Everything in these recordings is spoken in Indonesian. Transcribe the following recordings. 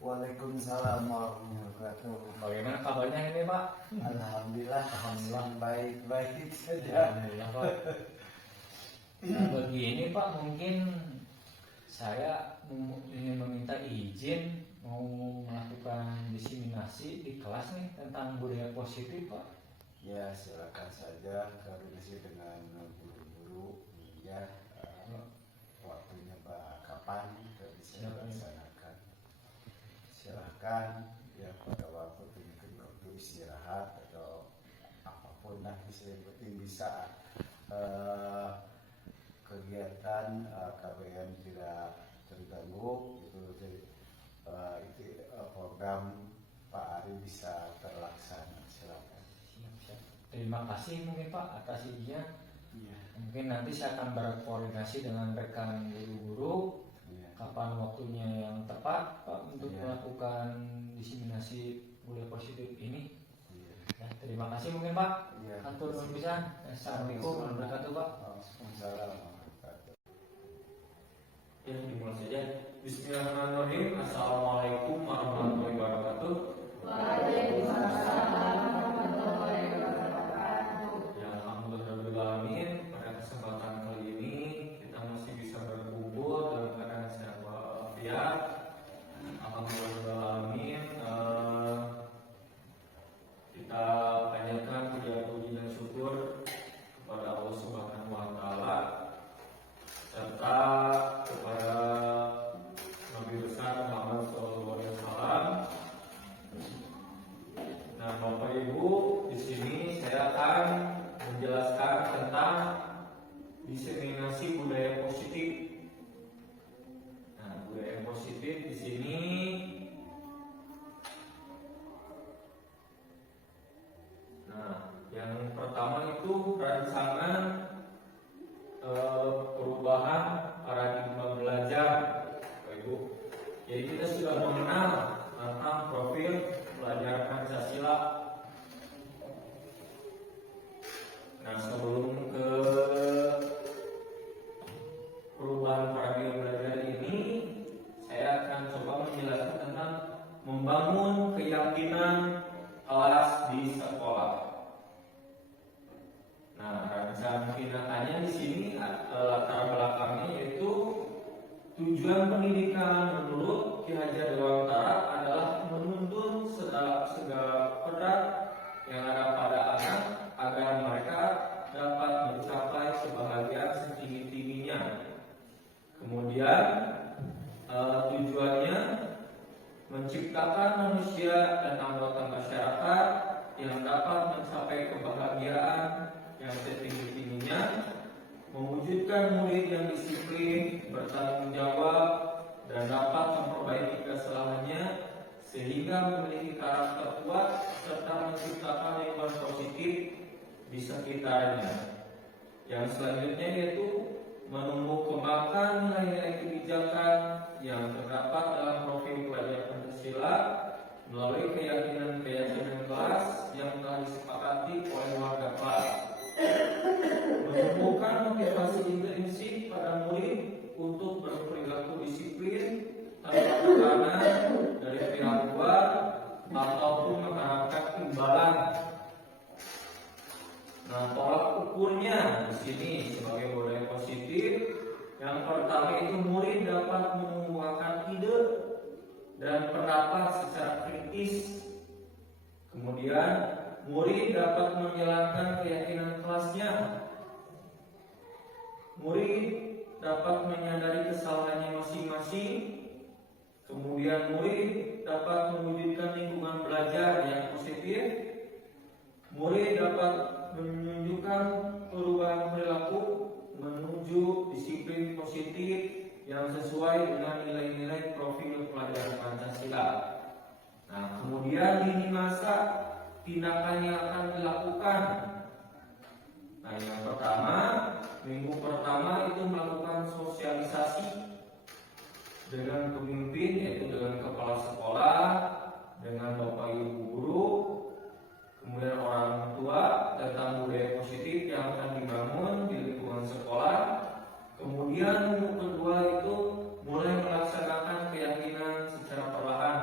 Waalaikumsalam warahmatullahi wabarakatuh. Bagaimana kabarnya ini Pak? Alhamdulillah baik-baik saja. Alhamdulillah Pak. Nah, begini Pak, mungkin saya ingin meminta izin mau melakukan diseminasi di kelas nih tentang budaya positif Pak. Ya silakan saja koordinasi dengan guru-guru ya. Waktunya Pak kapan bisa dilaksanakan? Silakan ya pada waktu istirahat atau apapun lah, yang penting bisa kegiatan KBM tidak terganggu gitu. Jadi itu program Pak Ari bisa terlaksana. Silakan. Siap. Terima kasih mungkin Pak atas izinnya. Ya. Mungkin nanti saya akan berkoordinasi dengan rekan guru-guru kapan waktunya yang tepat Pak untuk melakukan diseminasi budaya positif ini. Ya, terima kasih mungkin Pak. Atur nuhun pisan. Assalamualaikum warahmatullahi wabarakatuh Pak. Waalaikumsalam warahmatullahi. Ya, dimulai saja. Bismillahirrahmanirrahim. Assalamualaikum warahmatullahi wabarakatuh. Waalaikumsalam warahmatullahi wabarakatuh. Ya, alhamdulillahirrahmanirrahim. Pada kesempatan kali ini kita masih bisa berkumpul dalam keadaan sehat walafiat. Alhamdulillahirrahmanirrahim. Kita panjatkan puji dan syukur kepada Allah Subhanahu wa taala serta kepada Nabi besar Muhammad SAW. Nah, Bapak Ibu, di sini saya akan menjelaskan tentang diseminasi budaya positif. Nah, budaya positif di sini yang pertama itu rancangan perubahan paradigma belajar, Bapak Ibu. Jadi kita sudah mengenal tentang profil belajar Pancasila. Nah, sebelum ke perubahan paradigma belajar ini, saya akan coba menjelaskan tentang membangun keyakinan kelas di sekolah. Nah, rencana tindakannya di sini latar belakangnya yaitu tujuan pendidikan menurut Ki Hajar Dewantara adalah menuntun segala peran yang ada pada anak agar mereka dapat mencapai kebahagiaan setinggi-tingginya. Kemudian tujuannya menciptakan manusia dan anggota masyarakat yang dapat mencapai kebahagiaan yang setinggi-tingginya, mewujudkan murid yang disiplin, bertanggung jawab, dan dapat memperbaiki kesalahannya sehingga memiliki karakter kuat serta menciptakan lingkungan positif di sekitarnya. Yang selanjutnya yaitu menumbuh kembangkan nilai-nilai kebijakan yang terdapat dalam profil pelajar Pancasila melalui keyakinan kelas yang telah disepakati oleh warga kelas. Menumbuhkan motivasi intrinsik pada murid untuk berperilaku disiplin tanpa tekanan dari pihak luar ataupun mengharapkan imbalan. Nah, tolak ukurnya di sini sebagai budaya positif, yang pertama itu murid dapat mengemukakan ide dan pendapat secara kritis. Kemudian murid dapat menjalankan keyakinan kelasnya. Murid dapat menyadari kesalahannya masing-masing. Kemudian murid dapat mewujudkan lingkungan belajar yang positif. Murid dapat menunjukkan perubahan perilaku menuju disiplin positif yang sesuai dengan nilai-nilai profil pelajaran Pancasila. Nah, kemudian lini masa tindakan yang akan dilakukan. Nah, yang pertama, minggu pertama itu melakukan sosialisasi dengan pemimpin, yaitu dengan kepala sekolah, dengan bapak ibu guru, kemudian orang tua tentang budaya positif yang akan dibangun di lingkungan sekolah. Kemudian minggu kedua itu mulai melaksanakan keyakinan secara perlahan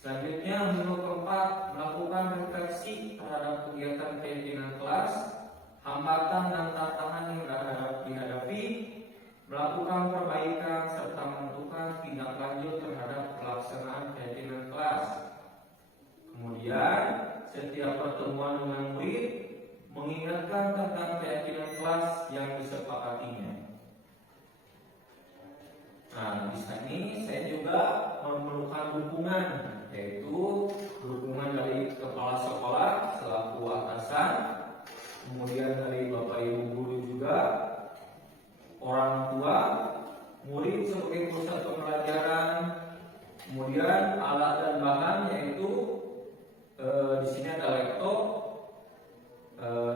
Selanjutnya, minggu keempat, melakukan refleksi terhadap kegiatan pimpinan kelas, hambatan dan tantangan yang dihadapi, melakukan perbaikan serta menentukan tindak lanjut terhadap pelaksanaan pimpinan kelas. Kemudian, setiap pertemuan dengan murid mengingatkan tentang keyakinan kelas yang disepakatinya. Nah, di sini saya juga memerlukan dukungan, yaitu dukungan dari kepala sekolah selaku atasan, kemudian dari Bapak Ibu guru juga, orang tua, murid sebagai pusat pembelajaran, kemudian alat dan bahan, yaitu di sini ada laptop,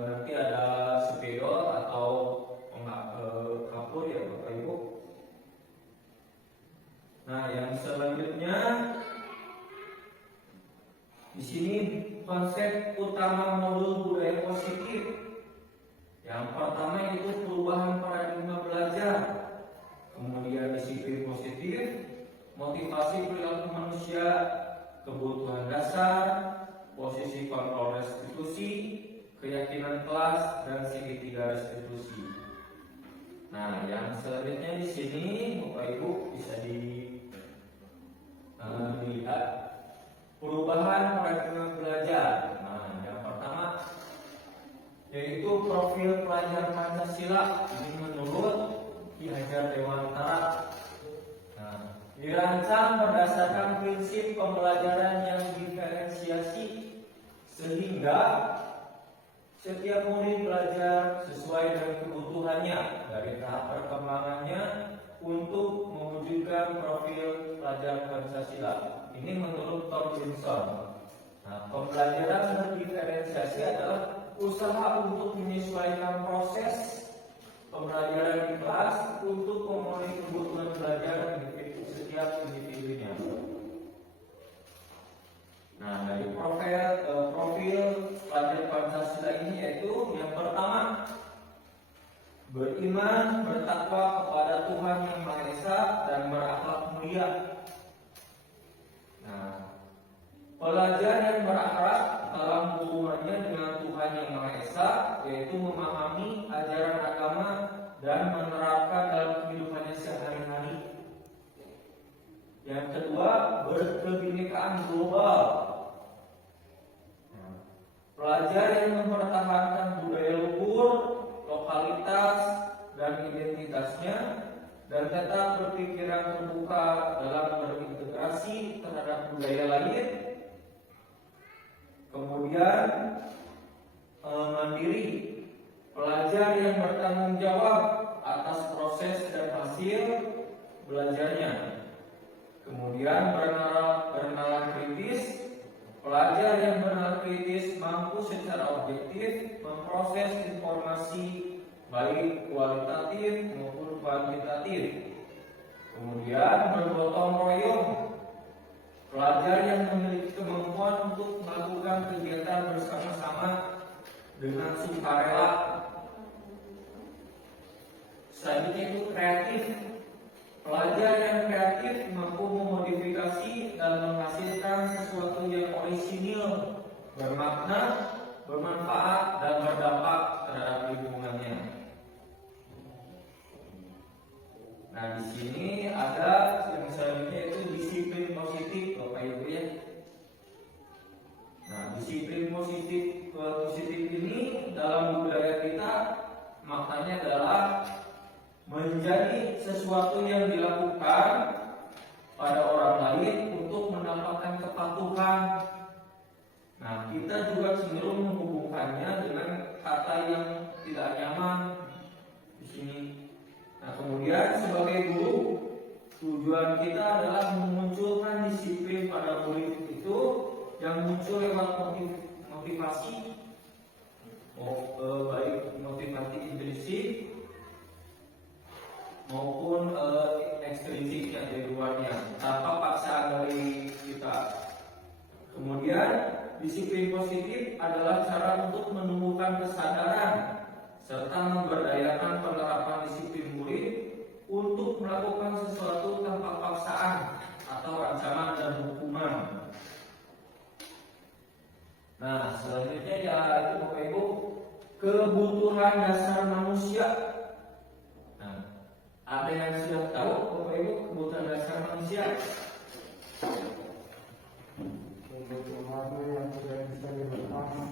nanti ada spidol atau kapur ya Bapak Ibu. Nah, yang selanjutnya di sini konsep utama modul budaya positif. Yang pertama itu perubahan paradigma belajar, kemudian disiplin positif, motivasi perilaku manusia, kebutuhan dasar, posisi kontrol restitusi, keyakinan kelas, dan segitiga restitusi. Nah, yang selanjutnya di sini Bapak Ibu bisa dilihat perubahan paradigma belajar. Nah, yang pertama yaitu profil pelajar Pancasila ini menurut Ki Hajar Dewantara. Nah, dirancang berdasarkan prinsip pembelajaran yang diferensiasi sehingga setiap murid belajar sesuai dengan kebutuhannya dari tahap perkembangannya untuk mewujudkan profil pelajar Pancasila. Ini menurut Tomlinson. Nah, pembelajaran berdiferensiasi adalah usaha untuk menyesuaikan proses pembelajaran di kelas untuk memenuhi kebutuhan belajar setiap individunya. Nah, dari profil pelajar Pancasila ini yaitu yang pertama, beriman, bertakwa kepada Tuhan Yang Maha Esa dan berakhlak mulia. Nah, pelajar yang berakhlak dalam hubungannya dengan Tuhan Yang Maha Esa yaitu memahami ajaran agama dan menerapkan dalam kehidupannya sehari-hari. Yang kedua, berkebinekaan global. Pelajar yang mempertahankan budaya luhur, lokalitas, dan identitasnya, dan tetap berpikiran terbuka dalam berintegrasi terhadap budaya lain. Kemudian mandiri, pelajar yang bertanggung jawab atas proses dan hasil belajarnya. Kemudian bernalar kritis, pelajar yang bernalar kritis mampu secara objektif memproses informasi baik kualitatif maupun kuantitatif. Kemudian bergotong royong, pelajar yang memiliki kemampuan untuk melakukan kegiatan bersama-sama dengan sukarela. Selanjutnya itu kreatif. Pelajar yang kreatif mampu memodifikasi dan menghasilkan sesuatu yang orisinil, bermakna, bermanfaat, dan berdampak terhadap lingkungannya. Nah, di sini ada yang selanjutnya itu disiplin positif, Bapak Ibu ya. Nah, disiplin positif ini dalam budaya kita maknanya adalah menjadi sesuatu yang dilakukan pada orang lain untuk mendapatkan kepatuhan. Nah, kita juga cenderung menghubungkannya dengan kata yang tidak nyaman di sini. Nah, kemudian sebagai guru, tujuan kita adalah memunculkan disiplin pada murid itu yang muncul lewat motivasi, baik motivasi intrinsik maupun ekstrinsik yang dari luarnya, tanpa paksaan dari kita. Kemudian disiplin positif adalah cara untuk menumbuhkan kesadaran serta memberdayakan penerapan disiplin murid untuk melakukan sesuatu tanpa paksaan atau ancaman dan hukuman. kebutuhan dasar manusia. Nah, ada yang sudah tahu Bapak Ibu kebutuhan dasar manusia? Kebutuhan yang tidak bisa dibertahan.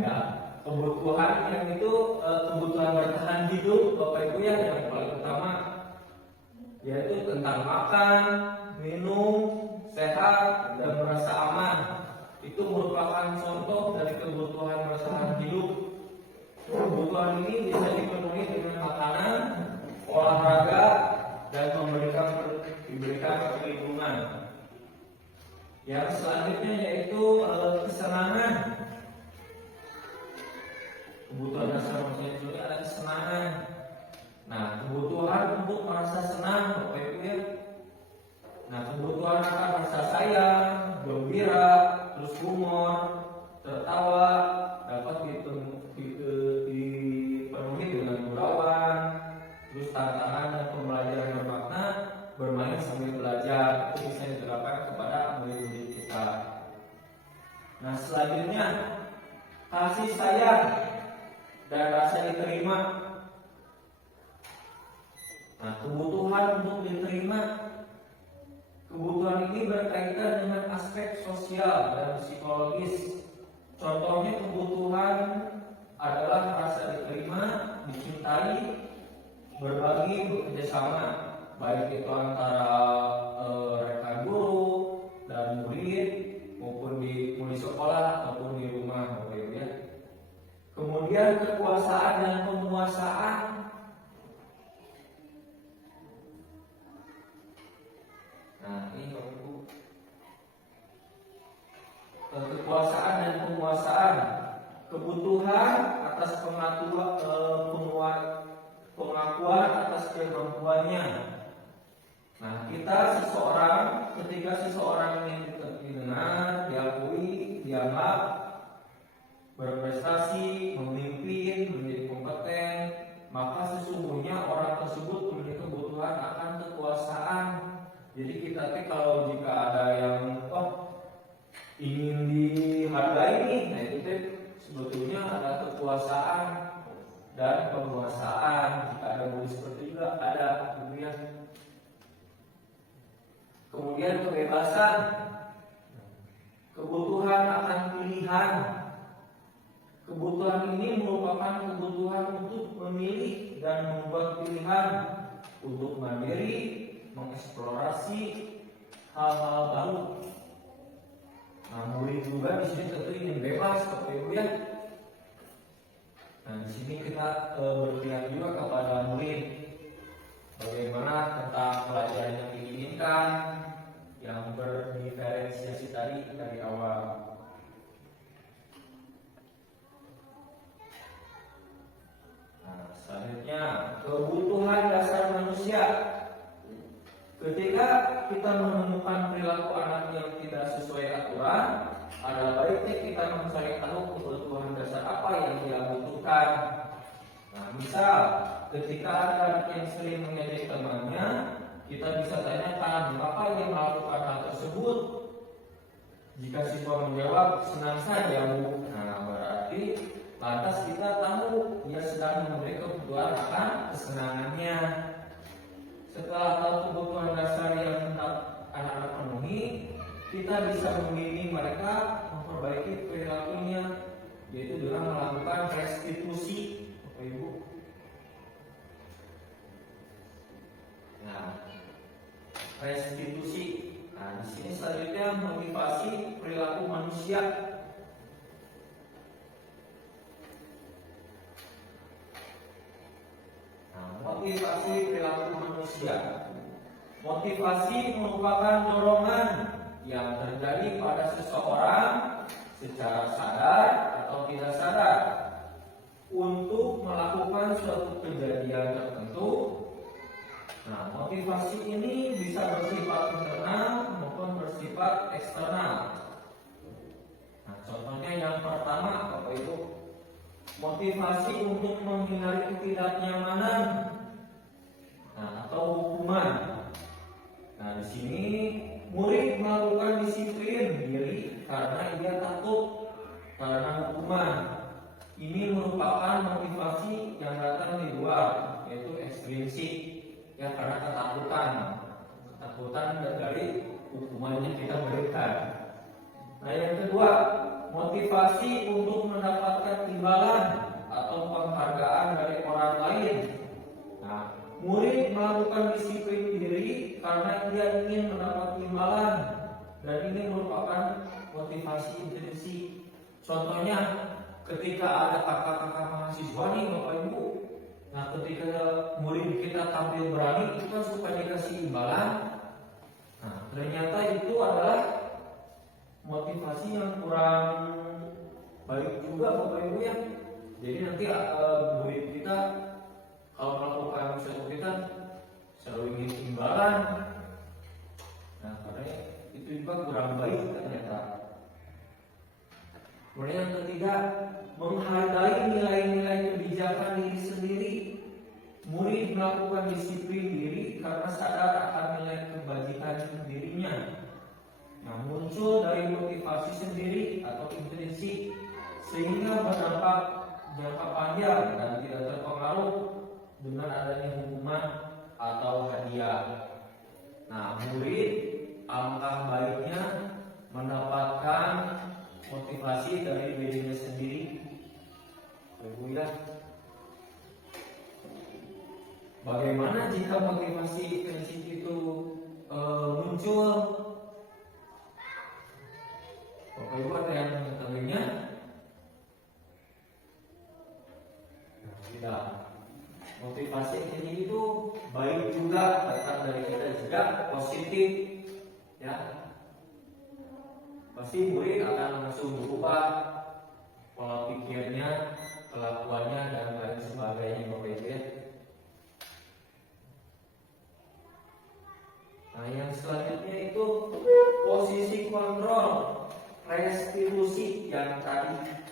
Ya, kebutuhan yang itu kebutuhan bertahan hidup Bapak Ibu ya, yang paling utama yaitu tentang makan, minum, sehat, dan merasa aman. Itu merupakan contoh dari kebutuhan bertahan hidup. Kebutuhan ini bisa dipenuhi dengan makanan, olahraga, dan diberikan perlindungan. Yang selanjutnya yaitu kesenangan. Kebutuhan dasar manusia juga ada kesenangan. Nah, kebutuhan untuk merasa senang, Bapak Ibu ya. Nah, kebutuhan akan rasa sayang, gembira, terus humor, tertawa, dapat dipenuhi dengan gurauan, terus tantangan dan pembelajaran bermakna, bermain sambil belajar. Itu bisa diterapkan kepada murid-murid kita. Nah, selanjutnya kasih sayang dan rasa diterima. Nah, kebutuhan untuk diterima, kebutuhan ini berkaitan dengan aspek sosial dan psikologis. Contohnya kebutuhan adalah rasa diterima, dicintai, berbagi, bekerjasama, baik itu antara rekan guru dan murid maupun di sekolah maupun di rumah, Bapak Ibu ya. Kemudian kekuasaan dan penguasaan. Nah, ini Bapak Ibu. Kekuasaan dan penguasaan, kebutuhan atas pengakuan atas kemampuannya. Nah, ketika seseorang yang didengar, diakui, dianggap berprestasi, memimpin, menjadi kompeten, maka sesungguhnya orang tersebut memiliki kebutuhan akan kekuasaan. Jadi kita kalau jika ada yang ingin dihargai nih, nah itu sebetulnya ada kekuasaan dan penguasaan. Jika ada murid seperti juga ada, kemudian kebebasan, kebutuhan akan pilihan. Kebutuhan ini merupakan kebutuhan untuk memilih dan membuat pilihan untuk mandiri, mengeksplorasi hal-hal baru. Nah, murid juga di sini tentu ingin bebas, Bapak Ibu ya. Nah, di sini kita berpihak juga kepada murid bagaimana tentang pelajaran yang diinginkan, yang berdiferensiasi tadi dari awal. Nah, selanjutnya kebutuhan dasar manusia. Ketika kita menemukan perilaku anak yang tidak sesuai aturan, ada baiknya kita mencari tahu kebutuhan dasar apa yang dia butuhkan. Nah, misal ketika ada anak yang sering mengejek temannya, kita bisa tanyakan mengapa ia melakukan hal tersebut. Jika siswa menjawab senang saja Bu, nah berarti lantas kita tahu dia sedang memberi kebutuhan akan kesenangannya. Setelah tahu kebutuhan dasar yang anak-anak penuhi, kita bisa membimbing mereka memperbaiki perilakunya, yaitu dengan melakukan restitusi, Bapak Ibu. Nah, restitusi. Nah, di sini selanjutnya motivasi perilaku manusia. Motivasi perilaku manusia. Motivasi merupakan dorongan yang terjadi pada seseorang secara sadar atau tidak sadar untuk melakukan suatu kejadian tertentu. Nah, motivasi ini bisa bersifat internal maupun bersifat eksternal. Nah, contohnya yang pertama, Bapak Ibu, motivasi untuk menghindari ketidaknyamanan, atau hukuman. Nah, di sini murid melakukan disiplin diri karena ia takut karena hukuman. Ini merupakan ya karena ketakutan dari hukuman yang kita berikan. Nah, yang kedua, motivasi untuk mendapatkan imbalan atau penghargaan dari orang lain. Nah, murid melakukan disiplin diri karena dia ingin mendapat imbalan, dan ini merupakan motivasi intrinsik. Contohnya, ketika ada kakak-kakak mahasiswa nih Bapak Ibu, nah ketika murid kita tampil berani, itu kan suka dikasih imbalan. Nah, ternyata itu adalah motivasi yang kurang baik juga Bapak Ibu ya. Jadi nanti murid kita kalau melakukan sesuatu kita selalu ingin imbalan. Nah, karena itu juga kurang baik ternyata. Kemudian yang ketiga, menghargai nilai-nilai kebijakan diri sendiri. Murid melakukan disiplin diri karena sadar akan nilai kebajikan dirinya. Nah, muncul dari motivasi sendiri atau intrinsik sehingga berdampak jangka panjang dan tidak terpengaruh dengan adanya hukuman atau hadiah. Nah, murid alangkah baiknya mendapatkan motivasi dari dirinya sendiri. Ibu ya. Bagaimana jika motivasi prinsip itu muncul? Bapak Ibu ada yang mengetahuinya? Tidak. Motivasi ini itu baik juga, datang dari kita juga positif, ya. Pasti murid akan langsung berubah pola pikirnya, kelakuannya dan lain sebagainya Bapak Ibu ya. Nah, yang selanjutnya itu posisi kontrol, restitusi yang tadi.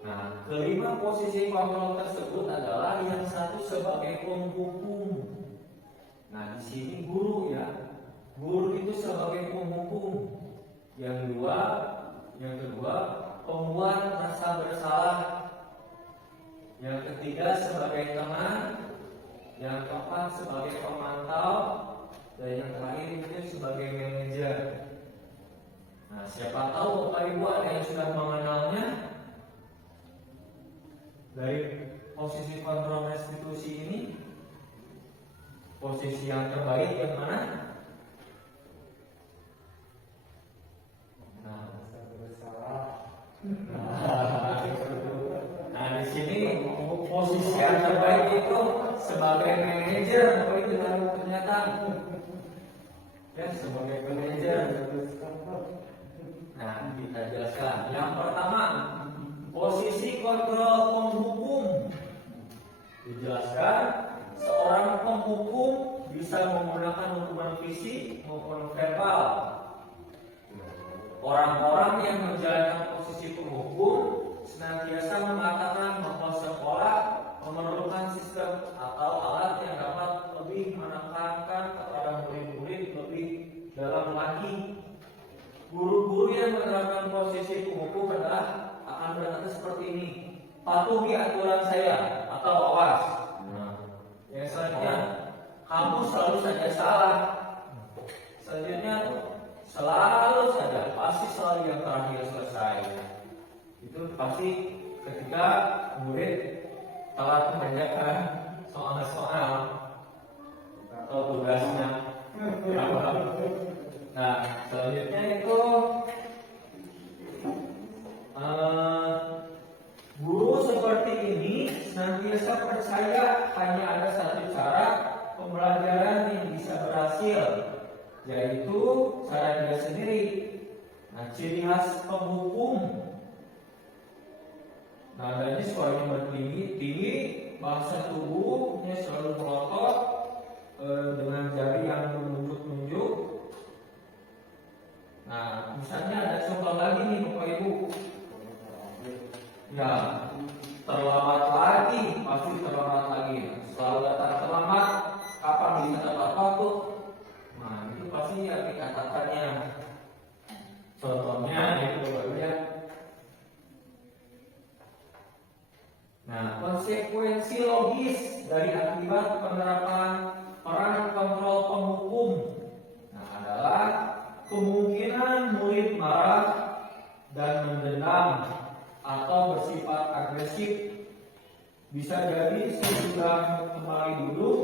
Nah, kelima posisi kontrol tersebut adalah yang satu sebagai penghukum. Nah, di sini guru ya, guru itu sebagai penghukum. Yang kedua pembuat rasa bersalah. Yang ketiga sebagai teman. Yang keempat sebagai pemantau. Dan yang terakhir itu sebagai manajer. Nah, siapa tahu Bapak Ibu ada yang sudah mengenalnya. Dari posisi kontrol restitusi ini, posisi yang terbaik yang mana? Nah, di sini posisi yang terbaik itu sebagai manajer, itu ternyata ya sebagai manajer. Nah, kita jelaskan. Yang pertama, posisi kontrol penghukum. Dijelaskan, seorang penghukum bisa menggunakan hukuman fisik maupun verbal. Orang-orang yang menjalankan posisi penghukum senantiasa mengatakan bahwa sekolah memerlukan sistem atau alat yang dapat lebih menekankan kepada murid-murid lebih dalam lagi. Guru-guru yang menerapkan posisi penghukum adalah akan berkata seperti ini: patuhi aturan saya atau awas. Nah, yang selanjutnya, kamu selalu saja salah. Selanjutnya, selalu saja, pasti selalu yang terakhir selesai. Itu pasti ketika murid telah mengerjakan soal-soal atau tugasnya. Nah, selanjutnya itu guru seperti ini senantiasa percaya hanya ada satu cara pembelajaran yang bisa berhasil, yaitu cara dia sendiri. Nah, ciri khas penghukum, nadanya suaranya bertinggi, bahasa tubuhnya selalu melotot dengan jari yang menunjuk-nunjuk. Nah, misalnya ada contoh lagi nih Bapak Ibu. Ya, terlambat lagi, pasti terlambat lagi. Selalu datang terlambat, kapan bisa dapat waktu? Nah, itu pasti ya dikatakannya. Contohnya itu ya. Nah, konsekuensi logis dari akibat penerapan peran kontrol penghukum adalah kemungkinan murid marah dan mendendam atau bersifat agresif. Bisa jadi sesudah kembali duduk,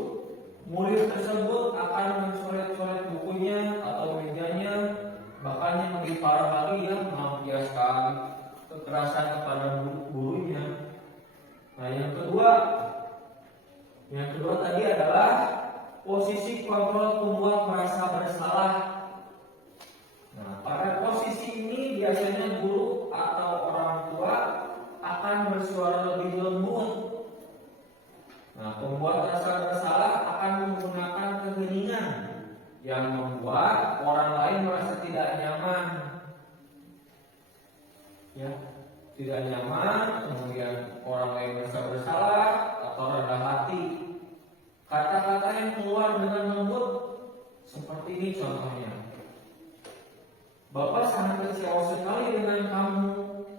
murid tersebut akan mencoret-coret bukunya atau mejanya, bahkan yang lebih parah lagi ya, melampiaskan kekerasan kepada gurunya. Nah, yang kedua tadi adalah posisi kontrol pembuat merasa bersalah. Nah, pada posisi ini biasanya guru atau orang tua akan bersuara lebih lembut. Nah, pembuat rasa bersalah akan menggunakan keheningan yang membuat orang lain merasa tidak nyaman. Ya, tidak nyaman, kemudian orang lain merasa bersalah atau rendah hati. Kata-kata yang keluar dengan lembut seperti ini contohnya. Bapak sangat kecewa sekali dengan kamu.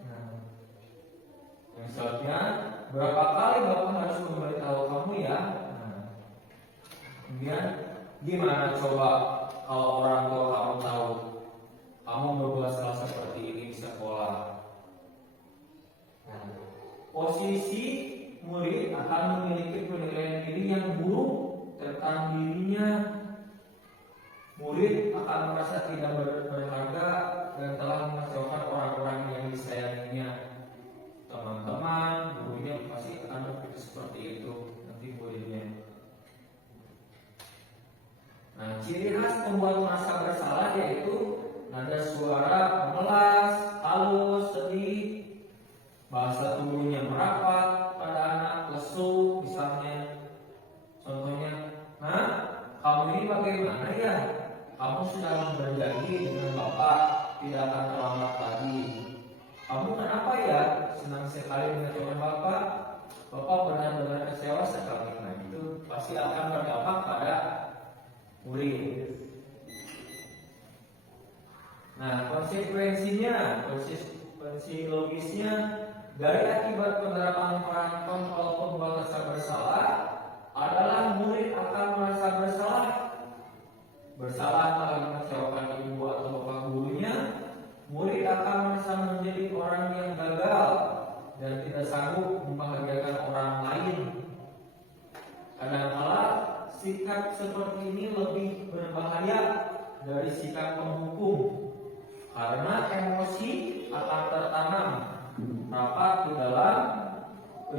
Nah, misalnya, berapa kali Bapak harus memberitahu kamu ya? Nah, kemudian gimana coba kalau orang tua kamu tahu kamu berbuat salah seperti ini di sekolah? Nah, posisi murid akan memiliki penilaian diri yang buruk tentang dirinya. Murid akan merasa tidak berharga dan telah mengecewakan orang-orang yang disayanginya. Teman-teman, gurunya pasti akan berpikir seperti itu nanti muridnya. Nah, ciri khas pembuat merasa bersalah yaitu nada suara memelas, halus, sedih, bahasa tubuhnya merapat pada anak, lesu misalnya. Contohnya, nah, kamu ini bagaimana ya? Kamu sudah berjanji dengan Bapak tidak akan terlambat lagi. Kamu kenapa ya? Senang sekali mengecewakan Bapak. Bapak benar-benar kecewa sekali. Nah, itu pasti akan berdampak pada murid. Nah, konsekuensi logisnya dari akibat penerapan peran kontrol pembuat rasa bersalah adalah murid akan merasa bersalah telah mengecewakan ibu atau bapak gurunya. Murid akan merasa menjadi orang yang gagal dan tidak sanggup membahagiakan orang lain. Kadang-kala sikap seperti ini lebih berbahaya dari sikap penghukum karena emosi akan tertanam rapat di dalam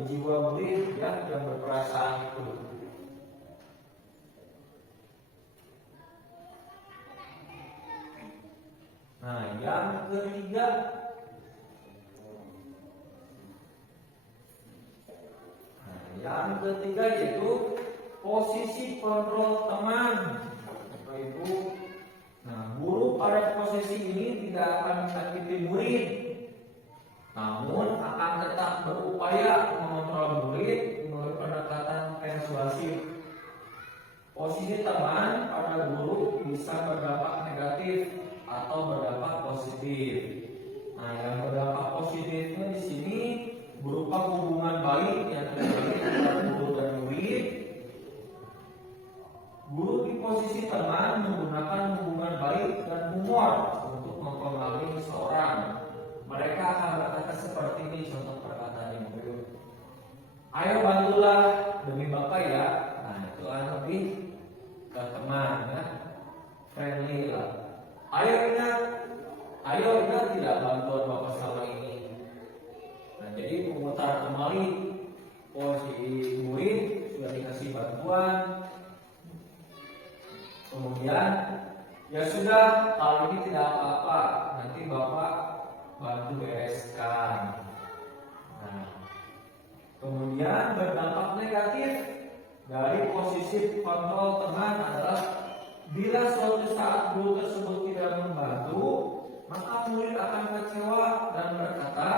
jiwa murid yang berperasaan itu. Nah, yang ketiga yaitu posisi kontrol teman. Yaitu, guru pada posisi ini tidak akan menyakiti murid, namun akan tetap berupaya mengontrol murid melalui pendekatan persuasif. Posisi teman pada guru bisa berdampak negatif atau berdampak positif. Nah, yang berdampak positifnya di sini berupa hubungan baik yang terjadi antara guru dan murid. Guru di posisi teman menggunakan hubungan baik dan humor untuk mempengaruhi seseorang. Mereka akan berkata seperti ini, contoh perkataan yang berikut. Ayo bantulah demi Bapak ya. Nah, itu lebih ke teman ya, friendly lah. Ayo ingat tidak bantuan Bapak selama ini. Nah, jadi memutar kembali posisi murid sudah dikasih bantuan. Kemudian ya sudah, kalau ini tidak apa-apa, nanti Bapak bantu bereskan. Nah, kemudian berdampak negatif dari posisi kontrol teman adalah bila suatu saat guru tersebut tidak membantu, maka murid akan kecewa dan berkata,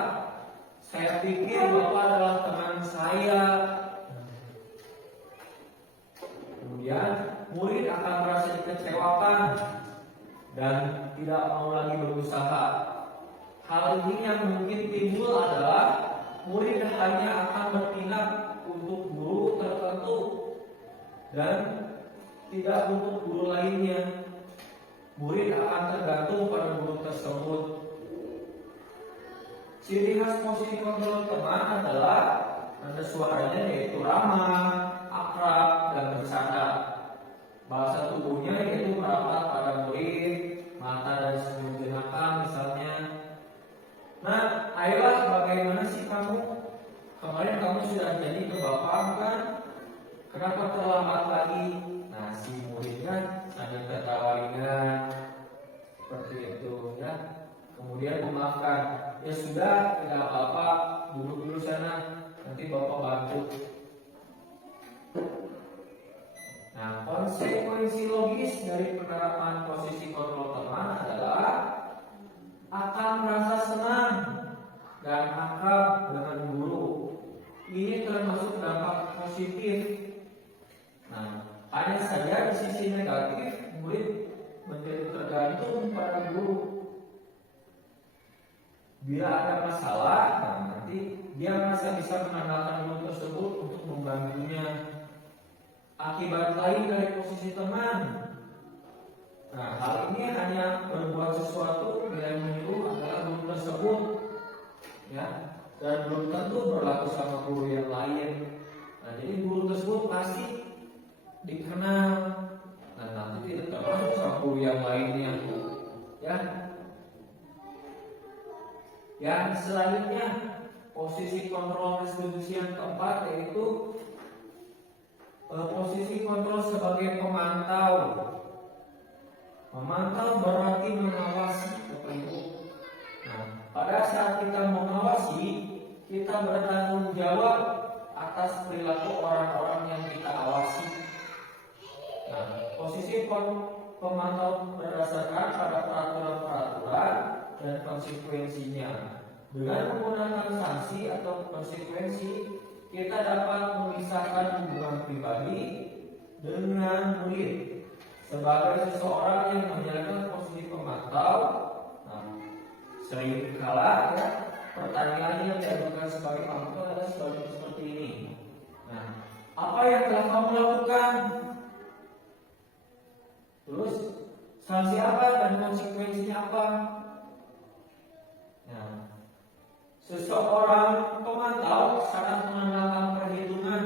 saya pikir Bapak adalah teman saya. Kemudian murid akan merasa dikecewakan dan tidak mau lagi berusaha. Hal ini yang mungkin timbul adalah murid hanya akan bertindak untuk guru tertentu dan tidak untuk guru lainnya. Murid akan tergantung pada guru tersebut. Ciri khas posisi kontrol teman adalah nada suaranya yaitu ramah, akrab, dan bercanda. Bahasa tubuhnya yaitu merapat pada murid, mata dan senyum jenaka misalnya. Nah, ayolah bagaimana sih kamu? Kemarin kamu sudah janji ke bapak kan? Kenapa terlambat lagi? Nah, si murid kan sambil tertawa ringan seperti itu ya. Kemudian memaafkan. Ya sudah, tidak apa-apa, duduk dulu sana, nanti bapak bantu. Nah, konsekuensi logis dari penerapan posisi kontrol teman adalah akan merasa senang dan akrab dengan guru. Ini termasuk dampak positif. Nah, hanya saja di sisi negatif, murid menjadi tergantung pada guru. Bila ada masalah, nah nanti dia merasa bisa mengandalkan guru tersebut untuk membantunya. Akibat lain dari posisi teman. Nah, hal ini hanya berbuat sesuatu bila yang menyuruh adalah guru tersebut, ya, dan belum tentu berlaku sama guru yang lain. Nah, jadi guru tersebut pasti dikenal, dan nanti tidak termasuk sama guru yang lainnya, ya. Yang selanjutnya, posisi kontrol restitusi yang keempat yaitu posisi kontrol sebagai pemantau. Memantau berarti mengawasi. Nah, pada saat kita mengawasi, kita bertanggung jawab atas perilaku orang-orang yang kita awasi. Nah, posisi pemantau berdasarkan pada peraturan-peraturan dan konsekuensinya. Dengan menggunakan sanksi atau konsekuensi, kita dapat memisahkan hubungan pribadi dengan murid. Sebagai seseorang yang menjalankan posisi pemantau, nah, sering kala ya, pertanyaan yang diajukan sebagai pemantau adalah seperti ini. Nah, apa yang telah kamu lakukan? Terus sanksi apa dan konsekuensinya apa? Nah, seseorang pemantau sangat mengandalkan perhitungan,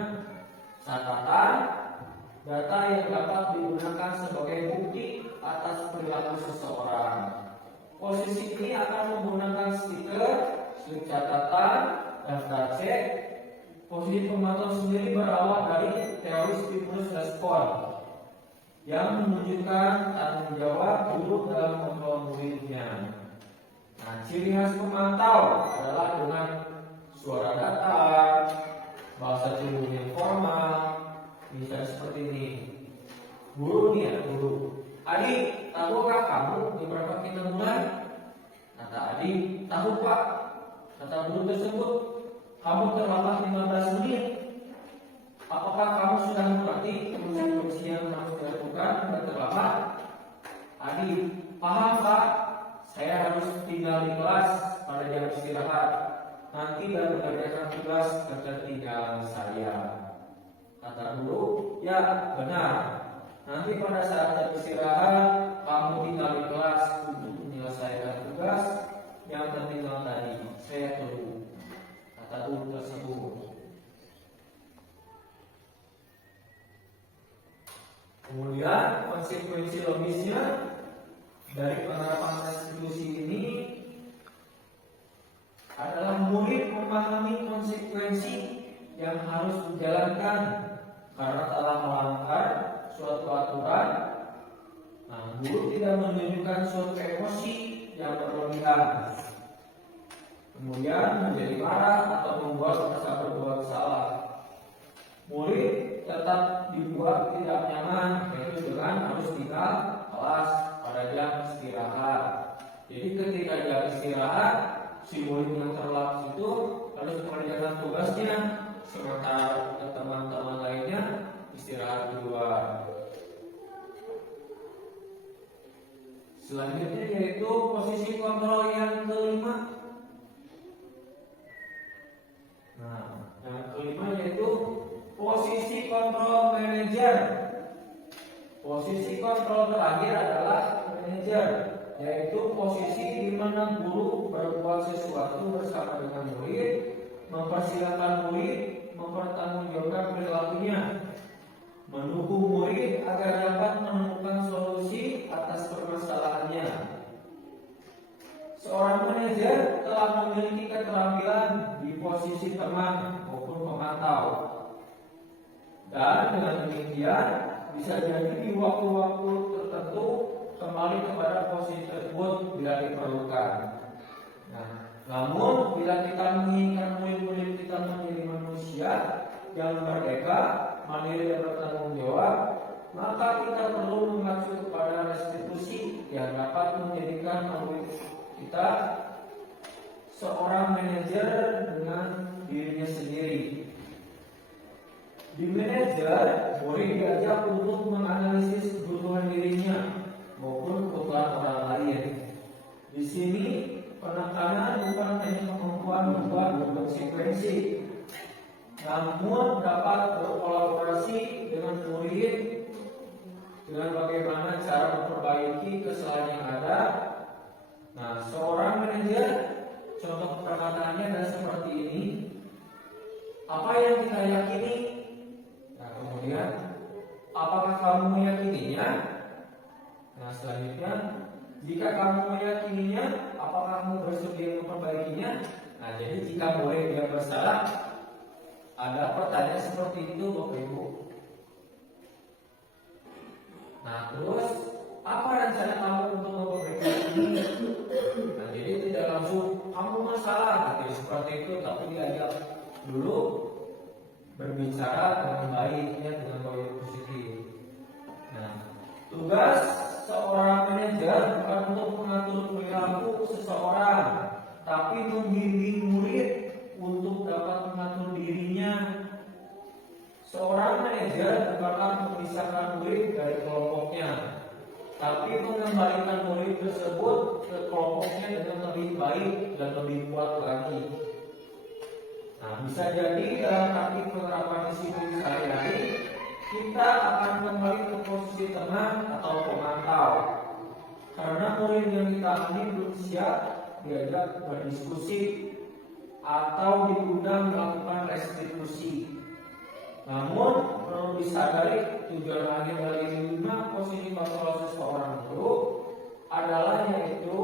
catatan, data yang dapat digunakan sebagai bukti atas perilaku seseorang. Posisi ini akan menggunakan stiker, slip catatan, daftar cek. Posisi pemantau sendiri berawal dari teori stimulus respon yang menunjukkan tanggung jawab guru dalam kontrol muridnya. Nah, ciri khas pemantau adalah dengan suara datar, bahasa tubuh yang formal. Misalnya seperti ini. Guru nih ya, guru. Adik, tahukah kamu di berapa kita mulai? Kata adik, tahu pak. Kata guru tersebut, kamu terlambat 15 menit. Apakah kamu sudah mengerti konsekuensi yang harus dilakukan dan terlambat? Adik, paham pak. Saya harus tinggal di kelas pada jam istirahat. Nanti baru mengerjakan tugas ketertinggalan saya. Kata guru, ya benar. Nanti pada saat jam istirahat, kamu tinggal di kelas untuk menyelesaikan tugas yang tertinggal tadi. Saya tunggu. Kata guru tersebut. Kemudian konsekuensi logisnya dari penerapan restitusi ini adalah murid memahami konsekuensi yang harus dijalankan karena telah melanggar suatu aturan. Nah, guru tidak menunjukkan suatu emosi yang berlebihan, kemudian menjadi marah atau membuat merasa berbuat salah. Murid tetap dibuat tidak nyaman, yaitu dengan harus tinggal kelas pada jam istirahat. Jadi ketika jam istirahat, si murid yang terlambat itu harus mengerjakan tugasnya, sementara teman-teman lainnya istirahat di luar. Selanjutnya yaitu posisi kontrol yang kelima. Nah, yang kelima yaitu posisi kontrol manajer. Posisi kontrol terakhir adalah manajer, yaitu posisi di mana guru berbuat sesuatu bersama dengan murid, mempersilahkan murid mempertanggungjawabkan perilakunya, mendukung murid agar dapat menemukan solusi atas permasalahannya. Seorang manajer telah memiliki keterampilan di posisi teman maupun pemantau, dan dengan demikian bisa jadi di waktu-waktu tertentu kembali kepada posisi tersebut bila diperlukan. Nah, namun bila kita menginginkan murid-murid kita menjadi manusia yang merdeka, mandiri dan bertanggung jawab, maka kita perlu mengacu kepada restitusi yang dapat menjadikan murid kita seorang manajer dengan dirinya sendiri. Di manajer, murid diajak untuk menganalisis kebutuhan dirinya maupun kebutuhan orang lain. Di sini penekanan bukan hanya kemampuan membuat berkonsekuensi, namun dapat berkolaborasi dengan murid dengan bagaimana cara memperbaiki kesalahan yang ada. Nah, seorang manajer, contoh perkataannya adalah seperti ini. Apa yang kita yakini? Nah, kemudian apakah kamu meyakininya? Nah, selanjutnya, jika kamu meyakininya, apakah kamu bersedia memperbaikinya? Nah, jadi jika murid dia bersalah, ada pertanyaan seperti itu, Bapak Ibu. Nah, terus apa rencana kamu untuk memperbaiki ini? Nah, jadi tidak langsung kamu masalah, gitu, seperti itu, tapi diajak dulu berbicara dengan baiknya, dengan baik positif. Nah, tugas seorang manajer bukan untuk mengatur perilaku seseorang, tapi membimbing murid untuk dapat mengatur dirinya. Seorang manajer bukanlah memisahkan murid dari kelompoknya, tapi mengembalikan murid tersebut ke kelompoknya dengan lebih baik dan lebih kuat lagi. Nah, bisa jadi dalam praktik penerapan disiplin sehari-hari kita akan kembali ke posisi teman atau pemantau, karena murid yang kita ini belum siap diajak berdiskusi atau diundang melakukan restitusi. Namun perlu disadari tujuan akhir dari 5 posisi kontrol seseorang itu adalah yaitu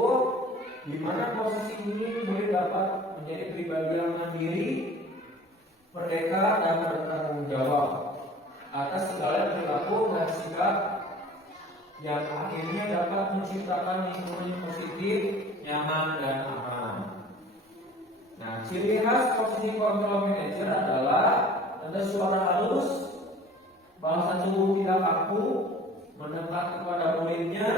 di mana posisi ini murid dapat menjadi pribadi yang mandiri, merdeka dan bertanggung jawab atas segala perilaku dan sikap yang akhirnya dapat menciptakan lingkungan yang positif, nyaman dan aman. Nah, ciri khas posisi kontrol manajer adalah ada suara halus, bahasa tubuh tidak kaku, mendekat kepada muridnya.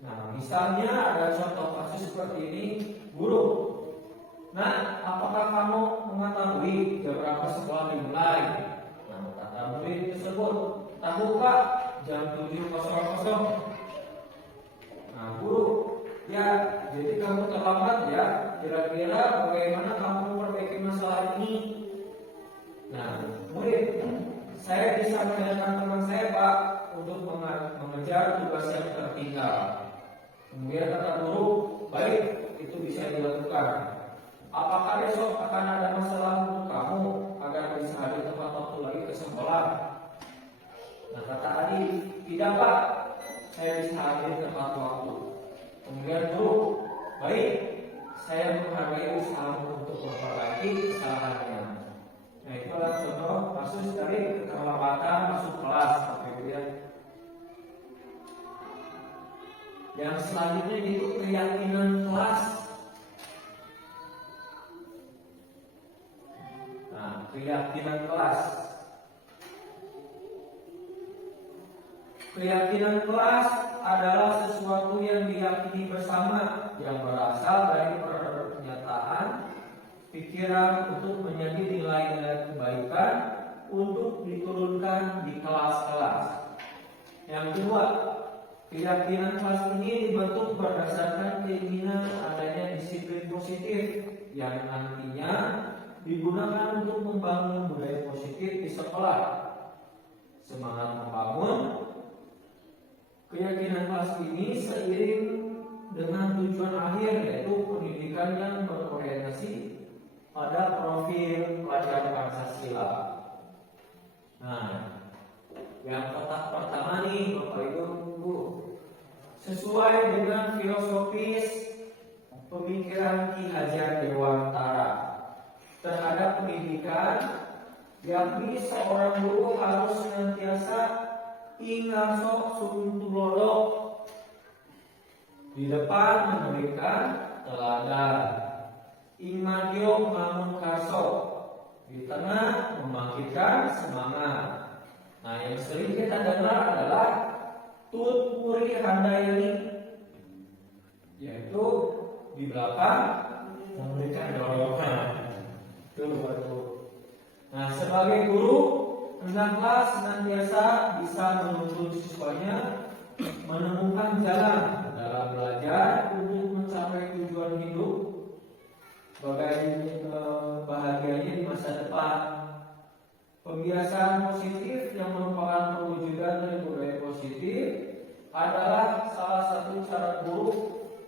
Nah, misalnya ada contoh kasus seperti ini, guru. Nah, apakah kamu mengetahui jam berapa sekolah dimulai? Nah, kata murid tersebut, tahu Pak, jam 7.00. Nah, guru, ya, jadi kamu terlambat ya. Kira-kira bagaimana kamu memperbaiki masalah ini? Nah, murid, saya bisa menanyakan teman saya Pak untuk mengejar tugas yang tertinggal. Kemudian kata guru, baik, itu bisa dilakukan. Apakah besok akan ada masalah untuk kamu agar bisa hadir tepat waktu lagi ke sekolah? Nah, kata adik, tidak Pak, saya bisa hadir tepat waktu. Kemudian guru, baik, saya menghargai usahamu untuk memperbaiki kesalahannya. Nah, itu adalah contoh kasus dari keterlambatan masuk kelas, Bapak Ibu ya. Yang selanjutnya itu keyakinan kelas. Nah, keyakinan kelas. Keyakinan kelas adalah sesuatu yang diyakini bersama, yang berasal dari pernyataan pikiran untuk menjadi nilai-nilai kebaikan untuk diturunkan di kelas-kelas. Yang kedua, Keyakinan kelas ini dibentuk berdasarkan keinginan adanya disiplin positif yang nantinya digunakan untuk membangun budaya positif di sekolah. Semangat membangun keyakinan kelas ini seiring dengan tujuan akhir, yaitu pendidikan yang berorientasi pada profil pelajar Pancasila. Nah, yang pertama nih Bapak Ibu, sesuai dengan filosofis pemikiran Ki Hajar Dewantara terhadap pendidikan, yakni seorang guru harus senantiasa ingaso suntulodo, di depan memberikan teladan, ingadio bangun kaso, di tengah membangkitkan semangat. Nah, yang sering kita dengar adalah tut puri handayani, yaitu di belakang memberikan dorongan. Nah, sebagai guru hendaklah senantiasa bisa menuntun siswanya menemukan jalan dalam belajar untuk mencapai tujuan hidup bahagianya di masa depan. Pembiasaan positif yang merupakan perwujudan dari budaya positif adalah salah satu cara guru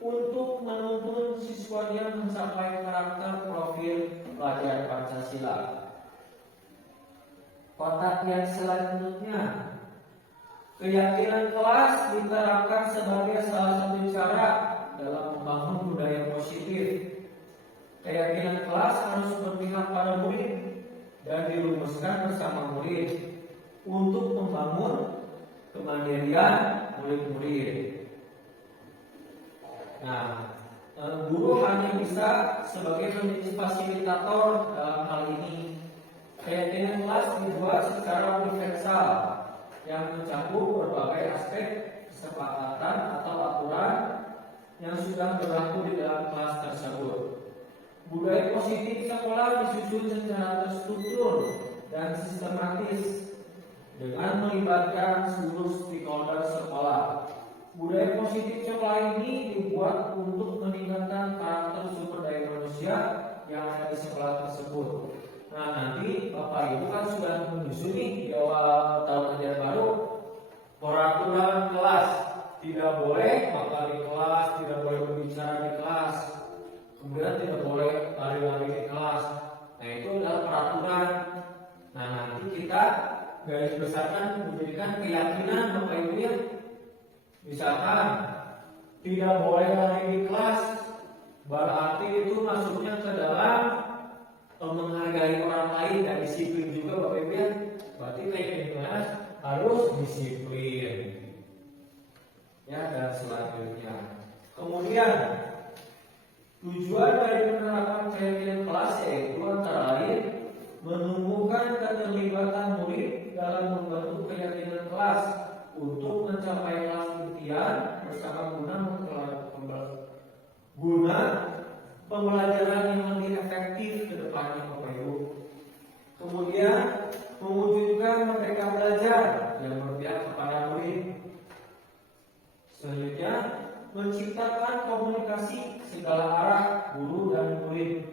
untuk menuntun siswanya mencapai karakter profil pelajar Pancasila. Kotak yang selanjutnya, keyakinan kelas diterapkan sebagai salah satu cara dalam membangun budaya positif. Keyakinan kelas harus berpihak pada murid dan dirumuskan bersama murid untuk membangun kemandirian murid-murid. Nah, guru hanya bisa sebagai fasilitator dalam hal ini. Keyakinan kelas dibuat secara universal yang mencakup berbagai aspek kesepakatan atau aturan yang sudah berlaku di dalam kelas tersebut. Budaya positif sekolah disusun secara terstruktur dan sistematis dengan melibatkan seluruh stakeholder sekolah. Budaya positif sekolah ini dibuat untuk meningkatkan karakter sumber daya manusia yang ada di sekolah tersebut. Nah, nanti Bapak Ibu kan sudah menyusun nih di awal tahun ajaran baru peraturan kelas, tidak boleh makan di kelas, tidak boleh berbicara di kelas, kemudian tidak boleh lari-lari di kelas. Nah, itu adalah peraturan. Nah, nanti kita garis besarkan menjadikan keyakinan Bapak Ibu ya. Misalkan tidak boleh lari di kelas, berarti itu masuknya ke dalam menghargai orang lain dan disiplin juga Bapak Ibu ya. Berarti keyakinan harus disiplin. Ya, dan selanjutnya. Kemudian tujuan dari penerapan keyakinan kelas yaitu antara lain menumbuhkan keterlibatan murid dalam membentuk keyakinan kelas untuk mencapai kelas impian bersama guna pembelajaran yang lebih efektif ke depannya Bapak Ibu. Kemudian mewujudkan merdeka belajar yang berpihak kepada murid. Selanjutnya menciptakan komunikasi segala arah guru dan murid.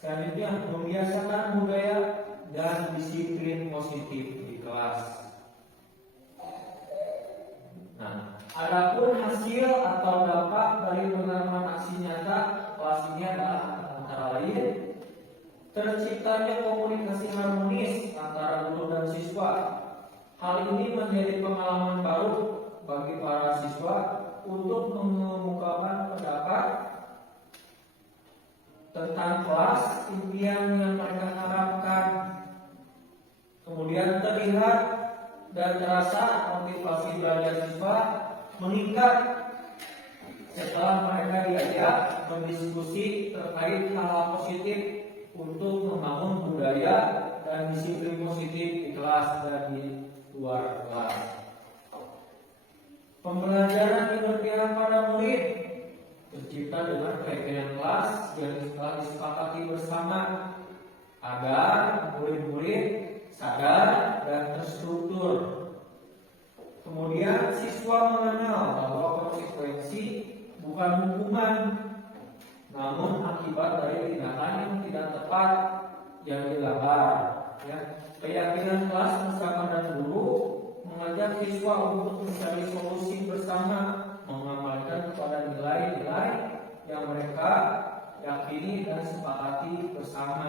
Selanjutnya membiasakan budaya dan disiplin positif di kelas. Nah, adapun hasil atau dampak dari penerapan aksi nyata kelas ini adalah antara lain terciptanya komunikasi harmonis antara guru dan siswa. Hal ini menjadi pengalaman baru bagi para siswa untuk mengemukakan pendapat tentang kelas impian yang mereka harapkan. Kemudian terlihat dan terasa motivasi belajar siswa meningkat setelah mereka diajak berdiskusi terkait hal-hal positif untuk membangun budaya dan disiplin positif di kelas dan di luar kelas. Pembelajaran yang berpihak pada murid tercipta dengan keyakinan kelas yang telah disepakati bersama agar murid-murid sadar dan terstruktur. Kemudian siswa mengenal bahwa konsekuensi bukan hukuman, namun akibat dari tindakan yang tidak tepat yang dilanggar. Ya. Keyakinan kelas bersama dan guru mengajak siswa untuk mencari solusi bersama, mengamalkan kepada nilai-nilai yang mereka yakini dan sepakati bersama.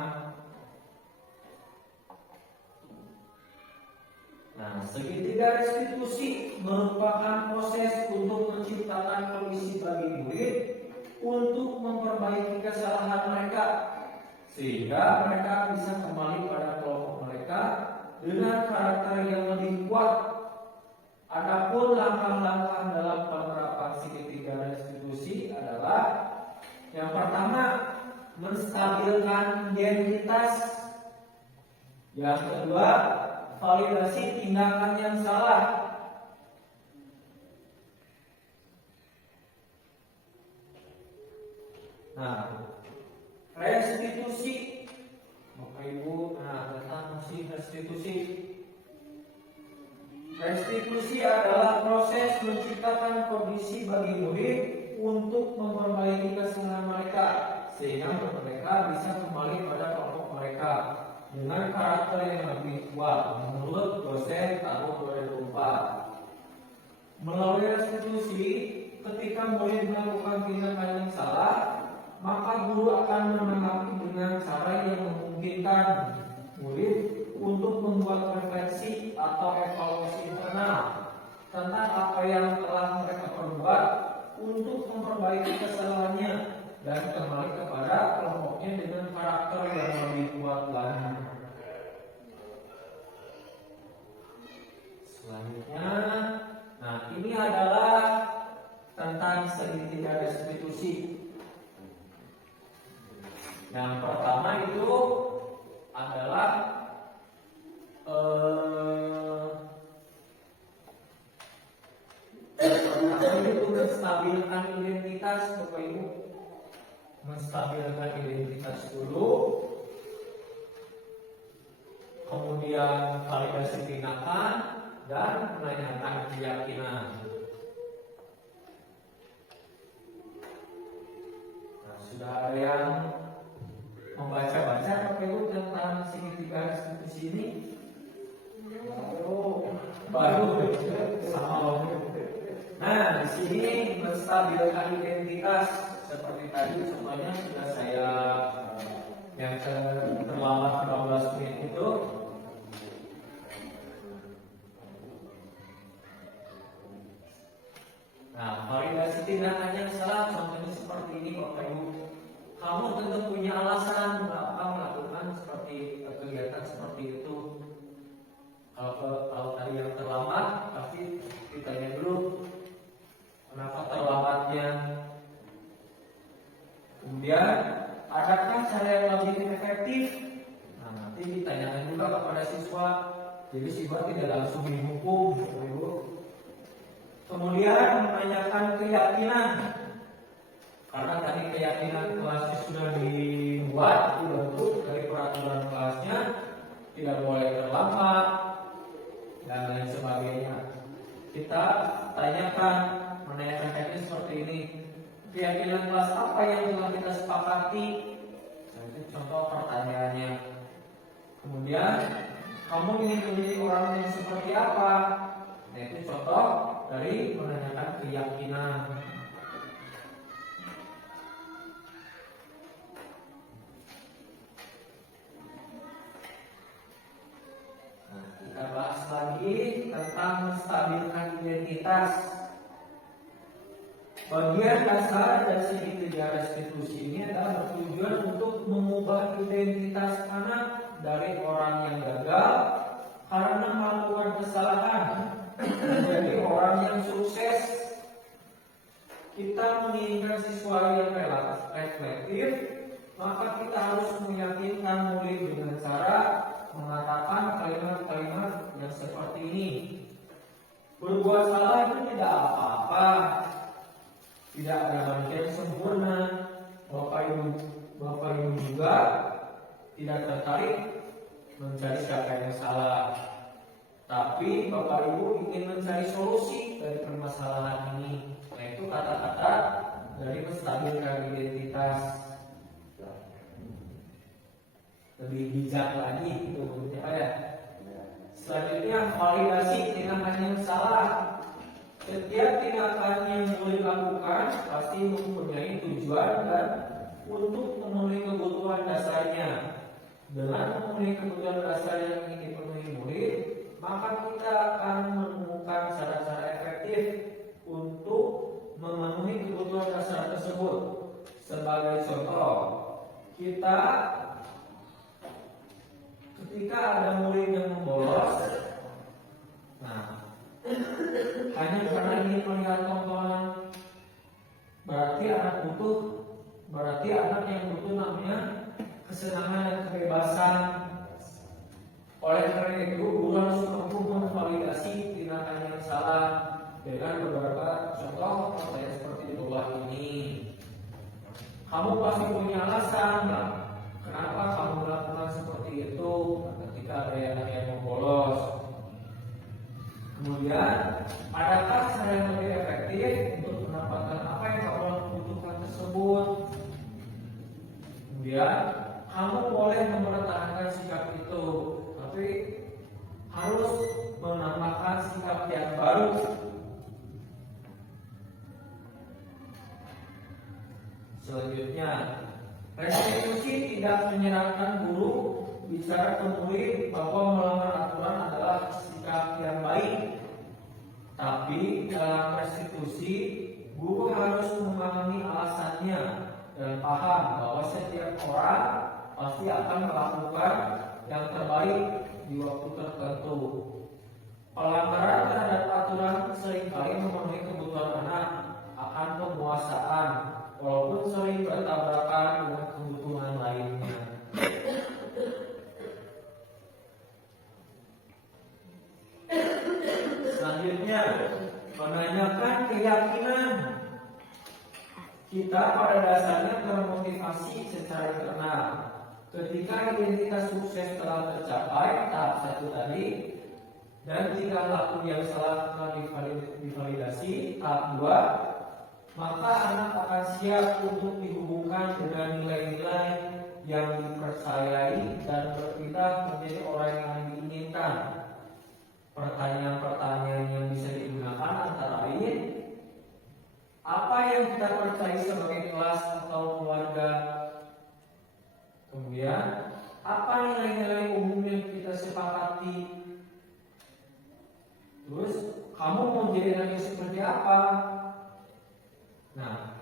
Nah, segitiga restitusi merupakan proses untuk menciptakan kondisi bagi murid untuk memperbaiki kesalahan mereka, sehingga mereka bisa kembali pada kelompok mereka dengan karakter yang lebih kuat. Adapun langkah-langkah dalam penerapan segitiga restitusi adalah yang pertama, menstabilkan identitas. Yang kedua, validasi tindakan yang salah. Nah, restitusi, Bapak Ibu, tentang restitusi. Restitusi adalah proses menciptakan kondisi bagi murid untuk memperbaiki kesalahan mereka, sehingga mereka bisa kembali pada kelompok mereka dengan karakter yang lebih kuat menurut dosen tahun 2004. Melalui restitusi, ketika murid melakukan tindakan yang salah, maka guru akan menanggapi dengan cara yang memungkinkan murid untuk membuat refleksi atau evaluasi internal tentang apa yang telah mereka perbuat untuk memperbaiki kesalahannya dan kembali kepada kelompoknya dengan karakter yang lebih kuat lagi. Selanjutnya, nah ini adalah tentang segitiga restitusi. Yang pertama itu adalah menstabilkan identitas, Bapak Ibu. Menstabilkan identitas dulu, kemudian validasi tindakan dan menanyakan keyakinan. Nah, sudah ada yang membaca-baca Bapak Ibu tentang segitiga restitusi ini? Baru sama. Nah, di sini menstabilkan identitas seperti tadi contohnya sudah saya yang terlambat 15 menit itu. Nah, validasi tindakan yang salah contohnya seperti ini Bapak Ibu. Kamu tentu punya alasan mengapa melakukan seperti kegiatan seperti itu. Kalau tadi yang terlambat, pasti ditanya dulu kenapa terlambatnya. Kemudian, adakah cara yang lebih efektif? Nah, nanti ditanyakan juga kepada siswa. Jadi siswa tidak langsung dihukum, Ibu. Kemudian menanyakan keyakinan. Karena tadi keyakinan kelasnya sudah dibuat, dibentuk dari peraturan kelasnya, tidak boleh terlambat dan lain sebagainya. Kita tanyakan, menanyakan seperti ini. Keyakinan kelas apa yang telah kita sepakati? Nah, itu contoh pertanyaannya. Kemudian, kamu ingin menjadi orang yang seperti apa? Nah, itu contoh dari menanyakan keyakinan. Nah, kita bahas lagi tentang menstabilkan identitas. Bagian dasar dari segitiga restitusi ini adalah bertujuan untuk mengubah identitas anak dari orang yang gagal karena melakukan kesalahan menjadi orang yang sukses. Kita menginginkan siswa yang reflektif, maka kita harus meyakinkan murid dengan cara mengatakan kalimat-kalimat yang seperti ini. Berbuat salah itu tidak apa-apa. Tidak ada manusia yang sempurna. Bapak Ibu juga tidak tertarik mencari siapa yang salah. Tapi Bapak Ibu ingin mencari solusi dari permasalahan ini, yaitu kata-kata dari menstabilkan identitas. Lebih bijak lagi itu ya. Selanjutnya, validasi tindakan yang salah. Setiap tindakan yang boleh dilakukan pasti mempunyai tujuan dan untuk memenuhi kebutuhan dasarnya. Dengan memenuhi kebutuhan dasar yang ingin dipenuhi murid, maka kita akan menemukan cara-cara efektif untuk memenuhi kebutuhan dasar tersebut. Sebagai contoh, ketika ada murid yang bolos, hanya karena ingin melihat tontonan, berarti anak yang butuh namanya kesenangan dan kebebasan. Oleh karena itu, guru harus mampu memvalidasi tindakan yang salah dengan beberapa contoh seperti di bawah ini. Kamu pasti punya alasan, kenapa kamu melakukan seperti itu ketika ada anak yang mau bolos. Kemudian, adakah cara yang lebih efektif untuk mendapatkan apa yang kamu butuhkan tersebut? Kemudian, kamu boleh mempertahankan sikap itu, tapi harus menambahkan sikap yang baru. Selanjutnya, restitusi tidak menyenangkan guru bicara ke murid bahwa melanggar aturan adalah sikap yang baik. Tapi dalam restitusi, guru harus memahami alasannya dan paham bahwa setiap orang pasti akan melakukan yang terbaik di waktu tertentu. Pelanggaran terhadap aturan seringkali memenuhi kebutuhan anak akan penguasaan, walaupun sering bertabrakan dengan kebutuhan lainnya. Selanjutnya, menanyakan keyakinan. Kita pada dasarnya termotivasi secara internal. Ketika identitas sukses telah tercapai tahap 1 tadi, dan tinggal laku yang salah telah divalidasi tahap 2, maka anak akan siap untuk dihubungkan dengan nilai-nilai yang dipercayai dan berpindah menjadi orang yang diinginkan. Pertanyaan-pertanyaan yang bisa digunakan antara lain, apa yang kita percaya sebagai kelas atau keluarga? Kemudian, apa nilai-nilai umum yang kita sepakati? Terus, kamu mau jadi anak yang seperti apa? Nah,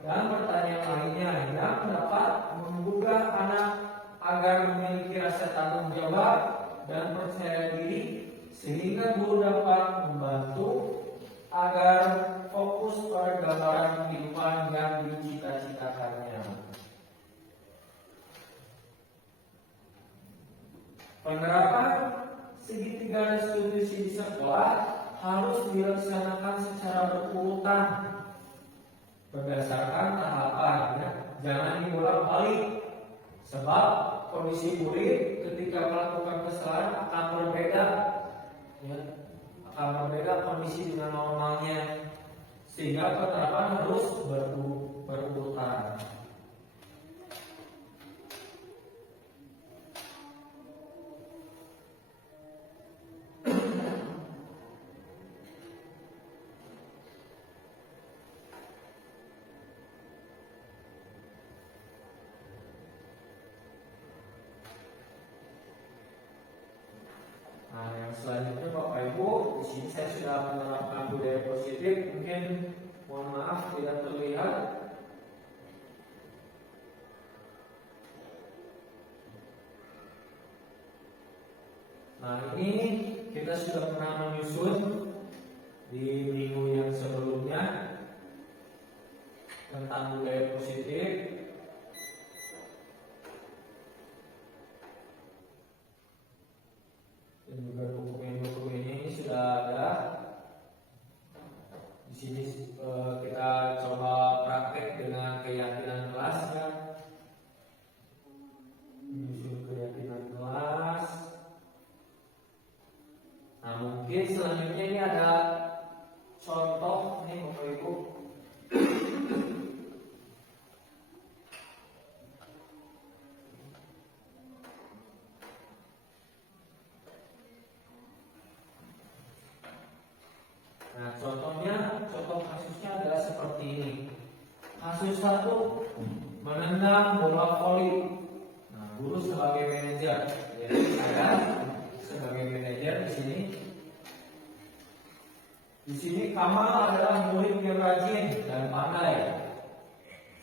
dan pertanyaan lainnya yang dapat menggugah anak agar memiliki rasa tanggung jawab dan percaya diri, sehingga guru dapat membantu agar fokus pada gambaran kehidupan yang dicita-citakannya. Penerapan segitiga restitusi di sekolah harus dilaksanakan secara berurutan berdasarkan tahapan, ya. Jangan dibolak-balik, sebab kondisi murid ketika melakukan kesalahan akan berbeda, ya. Akan berbeda kondisi dengan normalnya, sehingga penerapan harus berurutan. Nah, yang selanjutnya Bapak Ibu, di sini saya sudah menerapkan budaya positif. Mungkin mohon maaf tidak terlihat. Nah, ini kita sudah pernah menyusun di minggu yang sebelumnya tentang budaya positif. Dan juga dokumen-dokumennya ini sudah ada. Di sini kita coba praktek dengan keyakinan kelas, ya. Menyusun keyakinan kelas. satu menendang bola voli. Nah, guru sebagai manajer, jadi saya sebagai manajer di sini. Di sini Kamal adalah murid yang rajin dan pandai.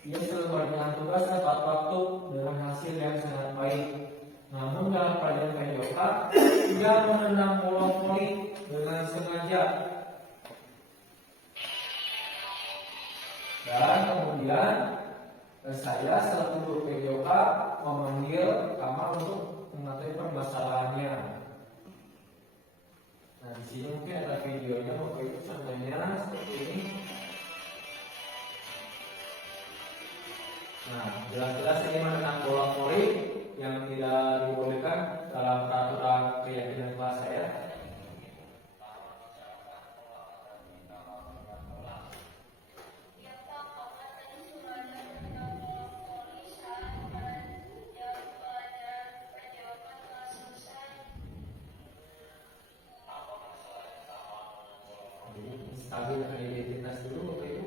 Ia selalu melakukan tugas tepat waktu dengan hasil yang sangat baik. Namun dalam pelajaran PJOK, ia menendang bola voli dengan sengaja. Dan kemudian saya selaku guru PJOK memanggil Kamal untuk mengatasi permasalahannya. Nah, di sini mungkin ada videonya, Bapak Ibu, contohnya seperti ini. Nah, jelas-jelas ini menentang bola voli yang tidak dibolehkan dalam peraturan keyakinan kelas saya. Stabil dengan identitas dulu, Bapak Ibu.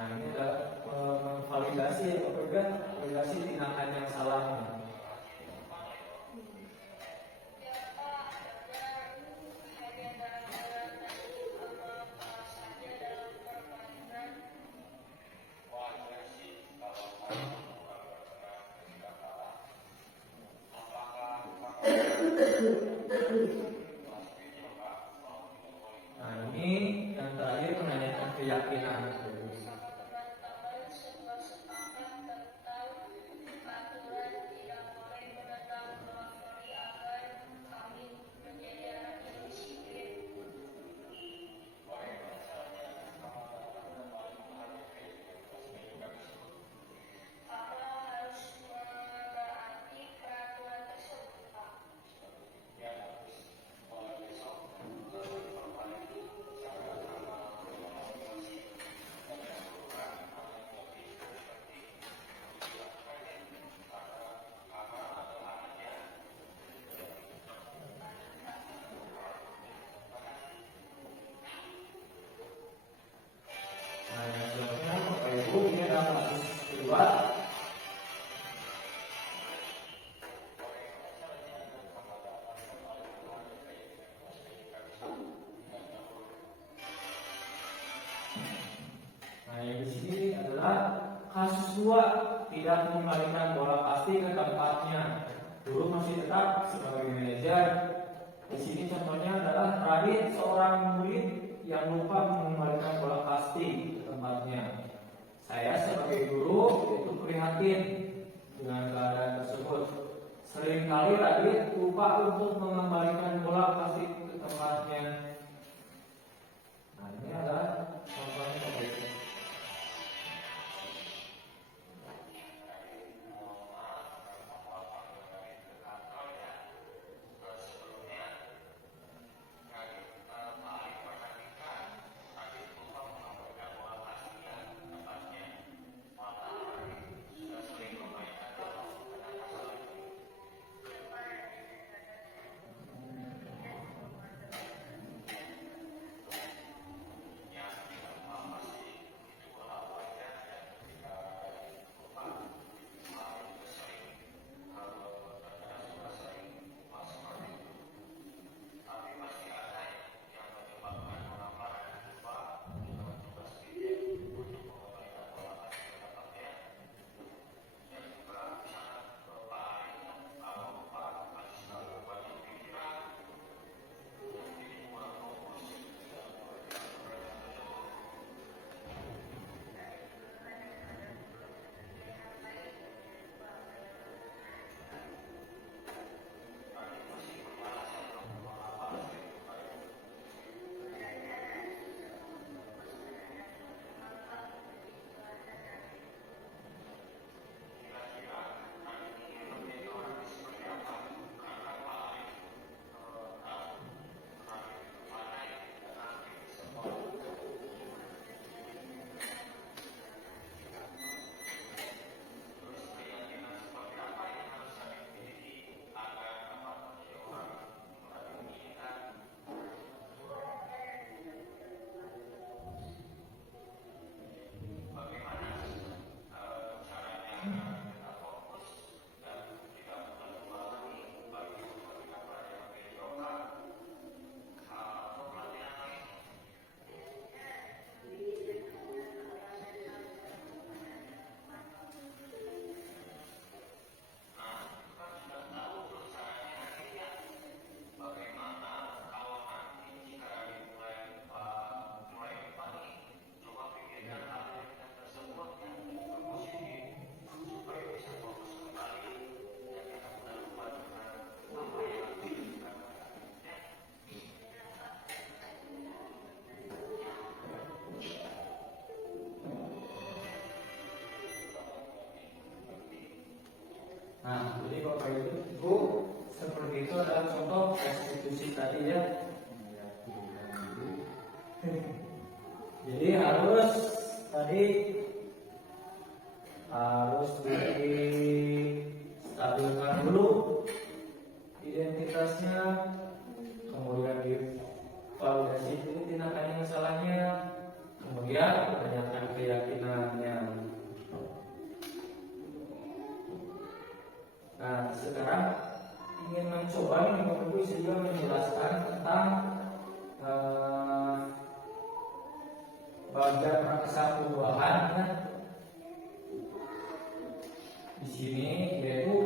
Nah, ini adalah validasi ya, Bapak Ibu, validasi tindakan yang salah. Nah, ini yang terakhir menanyakan keyakinan. Nah, yang selanjutnya Bapak Ibu, ini adalah kasus kedua. Nah, yang di sini adalah kasus dua, tidak mengembalikan bola plastik ke tempatnya. Guru masih tetap sebagai manajer. Di sini contohnya adalah Radit, seorang murid yang lupa mengembalikan bola plastik ke tempatnya. Saya sebagai guru itu prihatin dengan keadaan tersebut. Seringkali Radit lupa untuk mengembalikan bola plastik ke tempatnya. Nah, ini adalah contohnya seperti itu. jadi Bapak Ibu seperti itu adalah contoh restitusi tadi ya. Jadi harus distabilkan dulu identitasnya, kemudian divalidasi dulu tindakan yang salahnya, kemudian pertanyakan keyakinannya. Nah, sekarang ingin mencoba nih Bapak Ibu juga menjelaskan tentang bagian praksa perubahan ya. Di sini yaitu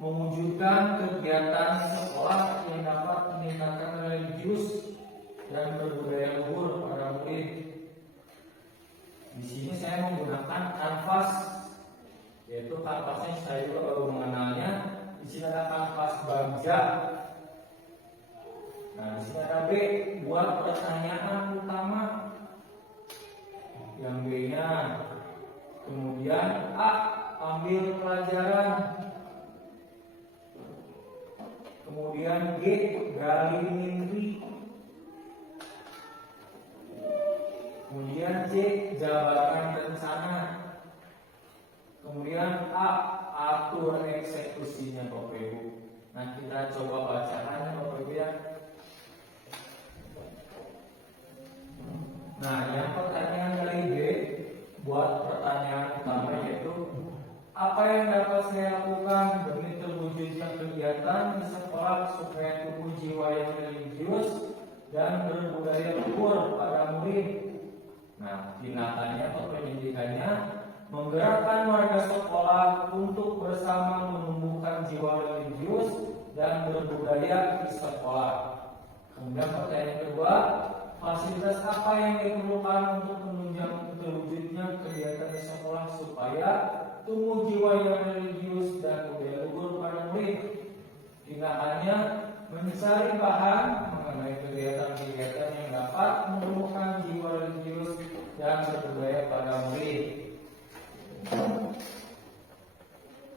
mewujudkan kegiatan sekolah yang dapat meningkatkan religius dan berbudaya luhur pada murid. Di sini saya menggunakan kanvas, yaitu kanvasnya saya juga baru mengenalnya. Di sini ada kanvas bagja. Nah, di sini ada B, buat pertanyaan utama. Yang B-nya, kemudian A, ambil pelajaran. Kemudian G, gali mimpi. Kemudian C, jabarkan rencana. Kemudian A, atur eksekusinya Bapak Ibu. Nah, kita coba bacakan Bapak Ibu ya. Nah, yang pertanyaan dari B, buat pertanyaan utama yaitu apa yang dapat saya lakukan demi terwujudnya kegiatan di sekolah supaya tumbuh jiwa yang religius dan berbudaya luhur pada murid. Nah, tindakannya atau pendidikannya menggerakkan warga sekolah untuk bersama menumbuhkan jiwa religius dan berbudaya di sekolah. Kemudian pertanyaan kedua, fasilitas apa yang diperlukan untuk menunjang terwujudnya kegiatan di sekolah supaya tumbuh jiwa yang religius dan budaya luhur pada murid? Tindakannya mencari bahan mengenai kegiatan-kegiatan yang dapat menumbuhkan jiwa religius dan berbudaya pada murid.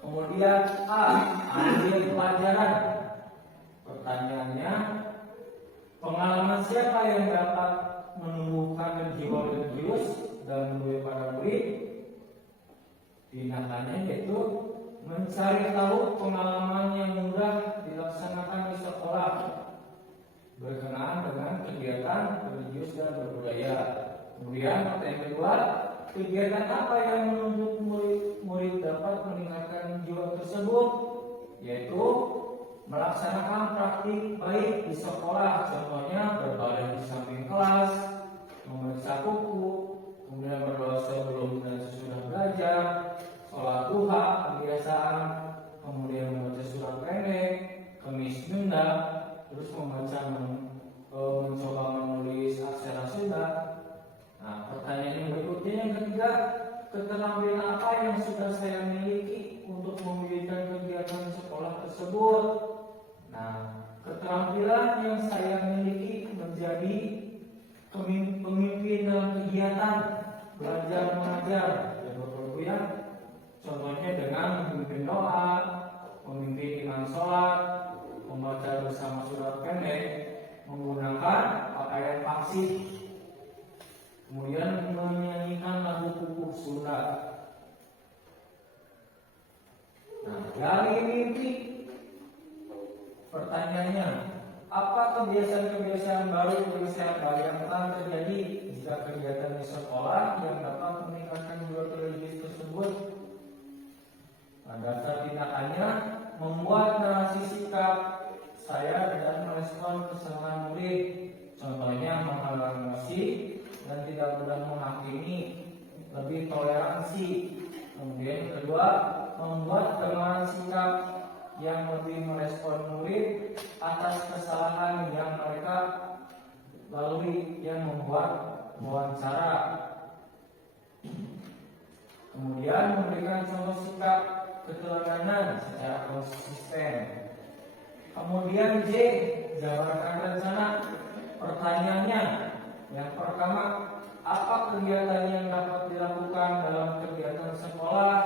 Kemudian A, ambil pelajaran. Pertanyaannya, pengalaman siapa yang dapat menumbuhkan jiwa religius dan budaya pada murid? Tindakannya yaitu mencari tahu pengalaman yang mudah dilaksanakan di sekolah berkenaan dengan kegiatan religius dan berbudaya. Kemudian pertanyaan kedua, kegiatan apa yang menunjuk murid dapat meningkatkan jiwa tersebut? Yaitu melaksanakan praktik baik di sekolah, contohnya berbaring di samping kelas, memeriksa buku, kemudian berdoa sebelum dan sesudah belajar, sholat duha, kebiasaan, kemudian membaca surat pendek, kemis Sunda, terus mencoba menulis aksara Sunda. Nah, pertanyaan yang berikutnya yang ketiga, keterampilan apa yang sudah saya miliki untuk membiayai kegiatan sekolah tersebut? Nah, keterampilan yang saya miliki menjadi pemimpin dalam kegiatan belajar mengajar, ya Bapak Ibu ya. Contohnya dengan memimpin doa, memimpin iman sholat, membaca bersama surat pendek, menggunakan pakaian faksih, kemudian menyanyikan lagu pupuk Sunda. Nah, dari mimpi, pertanyaannya, apa kebiasaan-kebiasaan baru yang saya bayangkan terjadi jika kegiatan di sekolah yang dapat meningkatkan jiwa religius tersebut? Nah, dasar tindakannya membuat narasi sikap saya dan merespon kesalahan murid, contohnya menghalang emosi dan tidak mudah menghakimi, lebih toleransi. Kemudian kedua, membuat pengenalan sikap yang lebih merespon murid atas kesalahan yang mereka lalui yang membuat wawancara. Kemudian memberikan contoh sikap keteladanan secara konsisten. Kemudian J, jabarkan rencana. Pertanyaannya, yang pertama, apa kegiatan yang dapat dilakukan dalam kegiatan sekolah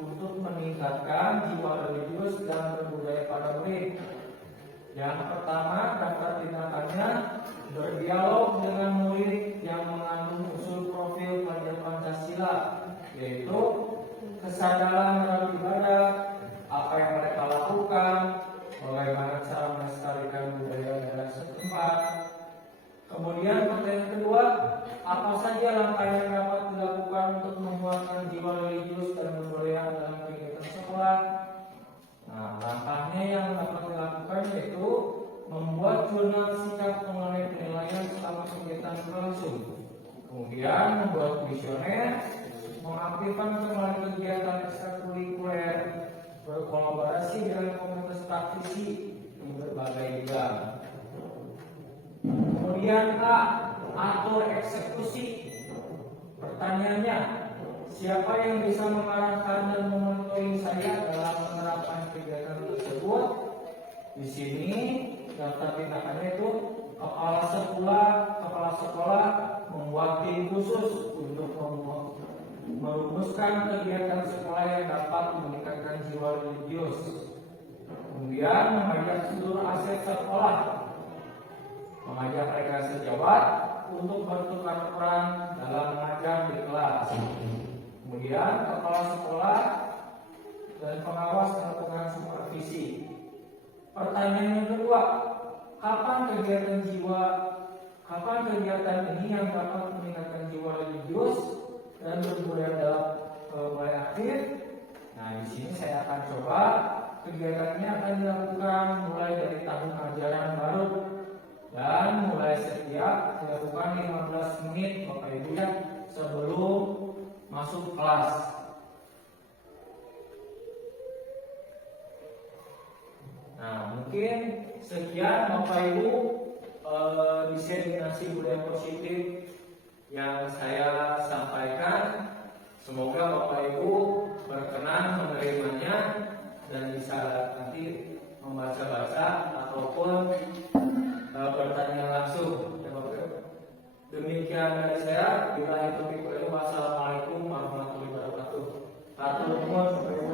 untuk meningkatkan jiwa religius dan berbudaya pada murid. Yang pertama, daftar tindakannya berdialog dengan murid yang mengandung unsur profil pelajar Pancasila, yaitu kesadaran dalam ibadah, apa yang mereka lakukan, bagaimana cara melestarikan budaya negara setempat. Kemudian pertanyaan kedua, apa saja langkah yang dapat dilakukan untuk menguatkan jiwa religius dan berbudaya dalam kegiatan sekolah? Nah, langkahnya yang dapat dilakukan yaitu membuat jurnal sikap mengenai penilaian selama kegiatan berlangsung. Kemudian membuat kuesioner, mengaktifkan kembali kegiatan ekstrakurikuler, berkolaborasi dengan komunitas praktisi di berbagai bidang. Kemudian A, atur eksekusi. Pertanyaannya, siapa yang bisa mengarahkan dan memonitoring saya dalam menerapkan kegiatan tersebut? Di sini daftar tindakannya itu kepala sekolah membuat tim khusus untuk merumuskan kegiatan sekolah yang dapat meningkatkan jiwa religius. Kemudian mengajak seluruh aset sekolah, mengajak mereka sejawat untuk bertukar peran dalam mengajar di kelas. Kemudian kepala sekolah dan pengawas melakukan supervisi. Pertanyaan yang kedua, kapan kegiatan ini yang dapat meningkatkan jiwa religius dan berbudaya dalam mulai akhir? Nah, di sini saya akan coba kegiatannya akan dilakukan mulai dari tahun ajaran baru dan mulai setiap dilakukan 15 menit Bapak Ibu ya sebelum masuk kelas. Nah, mungkin sekian Bapak Ibu diseminasi budaya positif yang saya sampaikan. Semoga Bapak Ibu berkenan menerimanya dan bisa nanti membaca-baca ataupun bertanya langsung. Demikian dari saya. Bila itu wassalamualaikum warahmatullahi wabarakatuh. Atur nuhun Bapak Ibu.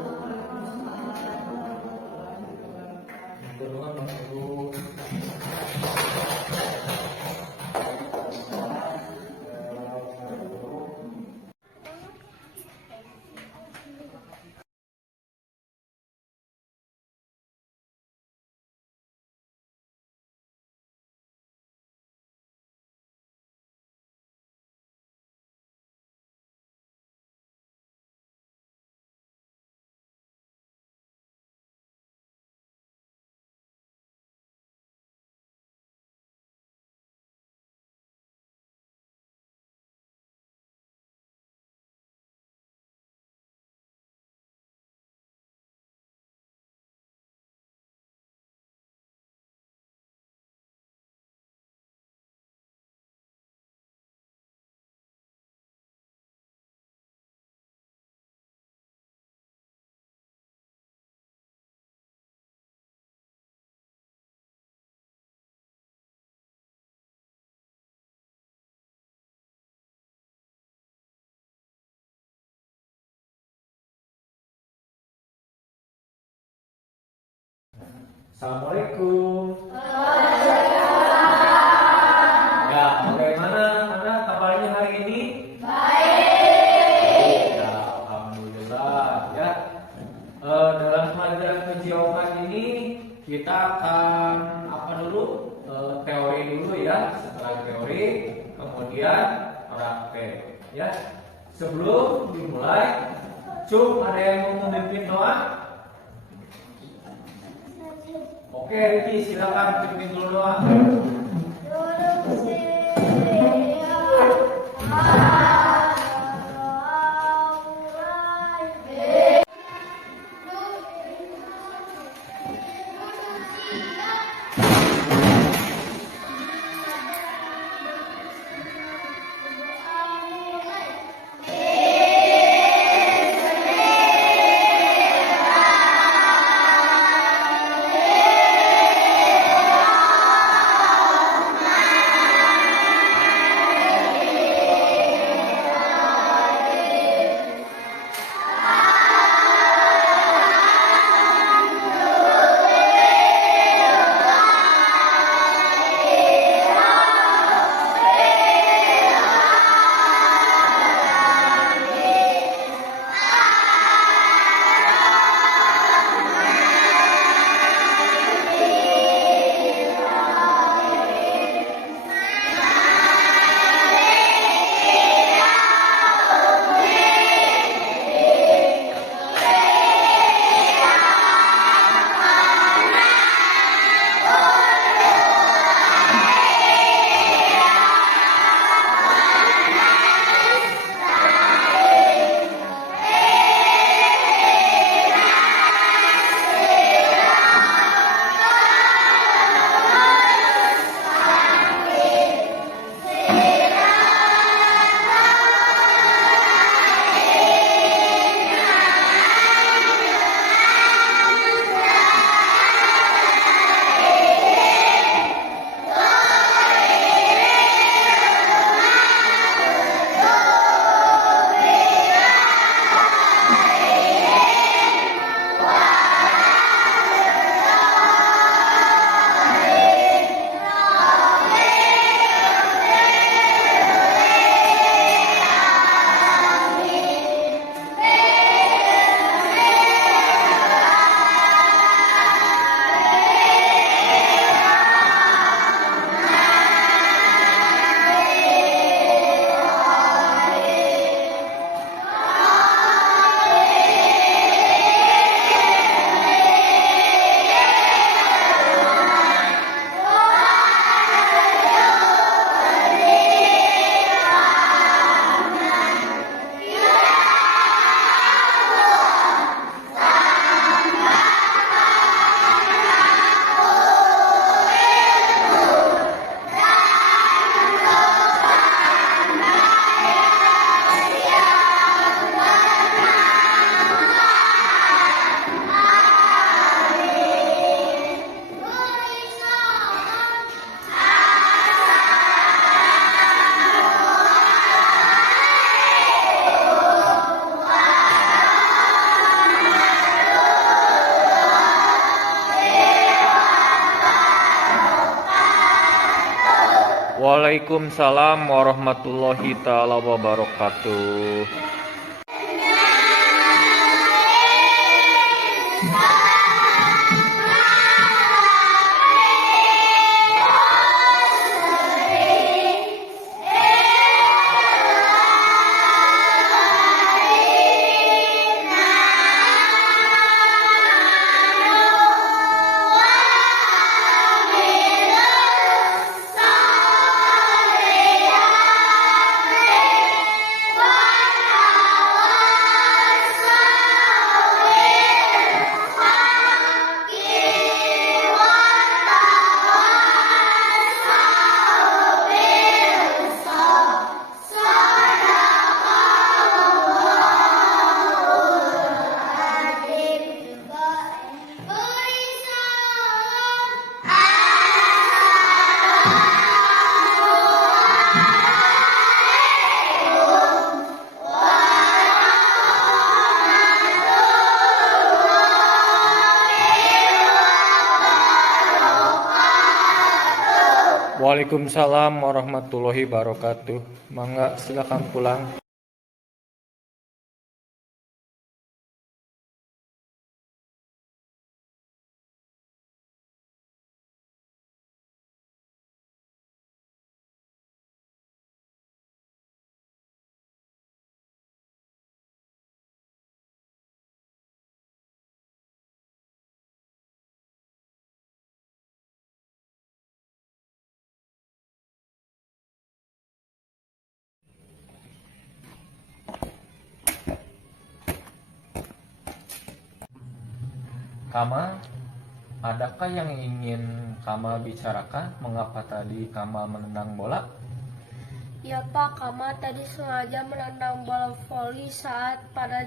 Atur nuhun Bapak Ibu. Assalamualaikum. Ya, bagaimana Anda kabarnya hari ini? Baik. Ya, alhamdulillah ya. Dalam pelajaran kejiwaan ini kita akan teori dulu ya. Setelah teori, kemudian praktek ya. Sebelum dimulai, ada yang mau memimpin doa? Oke, Riki, silakan pimpin dulu doa. Waalaikumsalam warahmatullahi taala wabarakatuh. Waalaikumsalam warahmatullahi wabarakatuh. Mangga silakan pulang. Kamal, adakah yang ingin Kamal bicarakan? Mengapa tadi Kamal menendang bola? Ya Pak, Kamal tadi sengaja menendang bola voli saat pada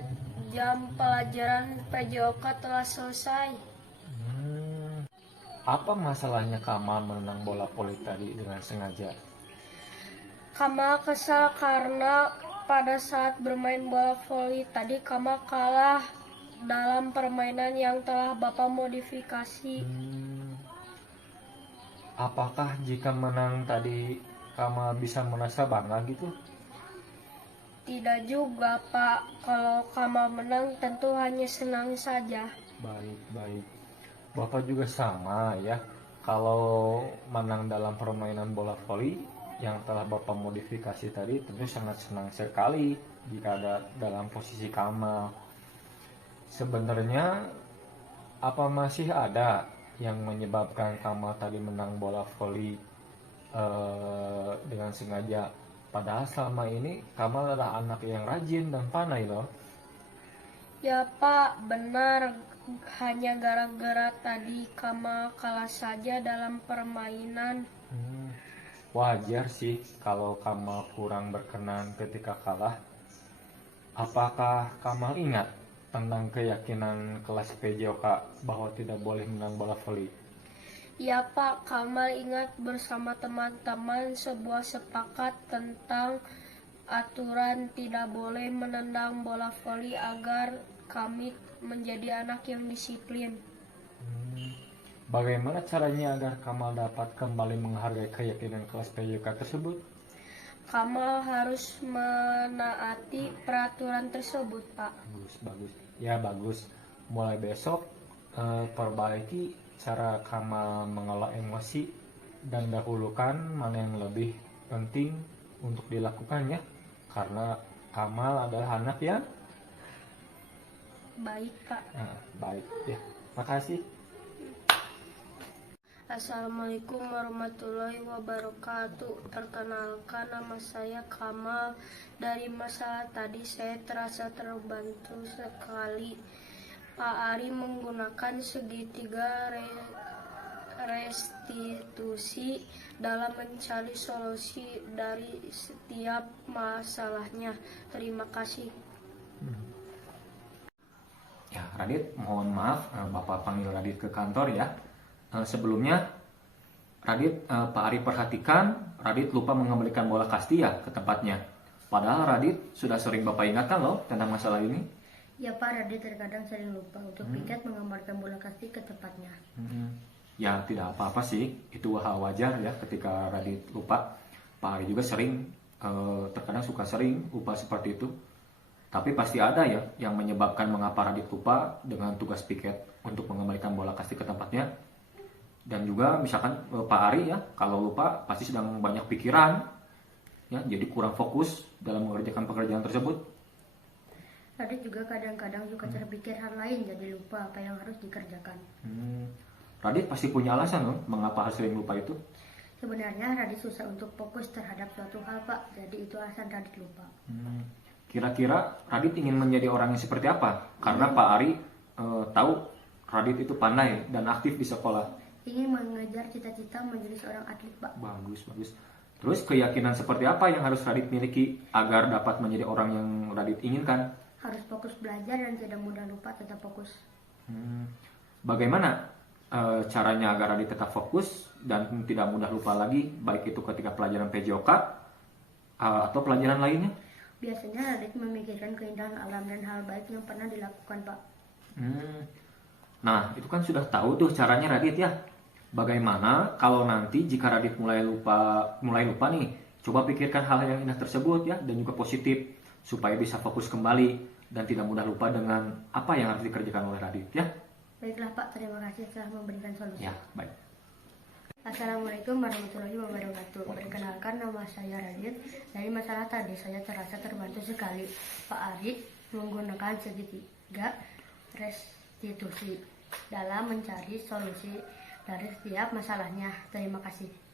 jam pelajaran PJOK telah selesai. Apa masalahnya Kamal menendang bola voli tadi dengan sengaja? Kamal kesal karena pada saat bermain bola voli tadi Kamal kalah dalam permainan yang telah Bapak modifikasi. Apakah jika menang tadi Kamal bisa merasa bangga gitu? Tidak juga Pak, kalau Kamal menang tentu hanya senang saja. Baik. Bapak juga sama ya. Kalau menang dalam permainan bola voli yang telah Bapak modifikasi tadi tentu sangat senang sekali jika ada dalam posisi Kamal. Sebenarnya apa masih ada yang menyebabkan Kamal tadi menang bola voli dengan sengaja? Padahal selama ini Kamal adalah anak yang rajin dan pandai loh. Ya Pak, benar. Hanya gara-gara tadi Kamal kalah saja dalam permainan. Wajar sih kalau Kamal kurang berkenan ketika kalah. Apakah Kamal ingat tentang keyakinan kelas PJOK bahwa tidak boleh menang bola voli? Ya Pak, Kamal ingat bersama teman-teman sebuah sepakat tentang aturan tidak boleh menendang bola voli agar kami menjadi anak yang disiplin. Bagaimana caranya agar Kamal dapat kembali menghargai keyakinan kelas PJOK tersebut? Kamal harus menaati peraturan tersebut, Pak. Bagus. Ya bagus. Mulai besok perbaiki cara Kamal mengelola emosi dan dahulukan mana yang lebih penting untuk dilakukan ya. Karena Kamal adalah anak yang Baik, Pak. baik ya. Makasih. Assalamualaikum warahmatullahi wabarakatuh. Perkenalkan, nama saya Kamal. Dari masalah tadi saya terasa terbantu sekali. Pak Ari menggunakan segitiga restitusi dalam mencari solusi dari setiap masalahnya. Terima kasih. Ya, Radit, mohon maaf Bapak panggil Radit ke kantor ya. Sebelumnya Radit, Pak Ari perhatikan Radit lupa mengembalikan bola kasti ya ke tempatnya. Padahal Radit sudah sering Bapak ingatkan loh tentang masalah ini. Ya Pak, Radit terkadang sering lupa untuk piket mengembalikan bola kasti ke tempatnya. Ya tidak apa-apa sih, itu hal wajar ya ketika Radit lupa. Pak Ari juga sering terkadang suka sering lupa seperti itu. Tapi pasti ada ya yang menyebabkan mengapa Radit lupa dengan tugas piket untuk mengembalikan bola kasti ke tempatnya. Dan juga misalkan Pak Ari ya, kalau lupa pasti sedang banyak pikiran, ya, jadi kurang fokus dalam mengerjakan pekerjaan tersebut. Radit juga kadang-kadang suka terpikir hal lain jadi lupa apa yang harus dikerjakan. Radit pasti punya alasan loh mengapa sering lupa itu. Sebenarnya Radit susah untuk fokus terhadap suatu hal Pak, jadi itu alasan Radit lupa. Kira-kira Radit ingin menjadi orang yang seperti apa? Karena Pak Ari tahu Radit itu pandai dan aktif di sekolah. Ingin mengejar cita-cita menjadi seorang atlet Pak. Bagus. Terus keyakinan seperti apa yang harus Radit miliki agar dapat menjadi orang yang Radit inginkan? Harus fokus belajar dan tidak mudah lupa, tetap fokus. Bagaimana caranya agar Radit tetap fokus dan tidak mudah lupa lagi, baik itu ketika pelajaran PJOK atau pelajaran lainnya? Biasanya Radit memikirkan keindahan alam dan hal baik yang pernah dilakukan Pak. Nah, itu kan sudah tahu tuh caranya Radit ya. Bagaimana kalau nanti jika Radit mulai lupa nih, coba pikirkan hal yang indah tersebut ya, dan juga positif supaya bisa fokus kembali dan tidak mudah lupa dengan apa yang harus dikerjakan oleh Radit ya. Baiklah Pak, terima kasih telah memberikan solusi. Ya, baik. Assalamualaikum warahmatullahi wabarakatuh. Perkenalkan, nama saya Radit. Dari masalah tadi saya terasa terbantu sekali. Pak Ari menggunakan segitiga restitusi dalam mencari solusi dari setiap masalahnya. Terima kasih.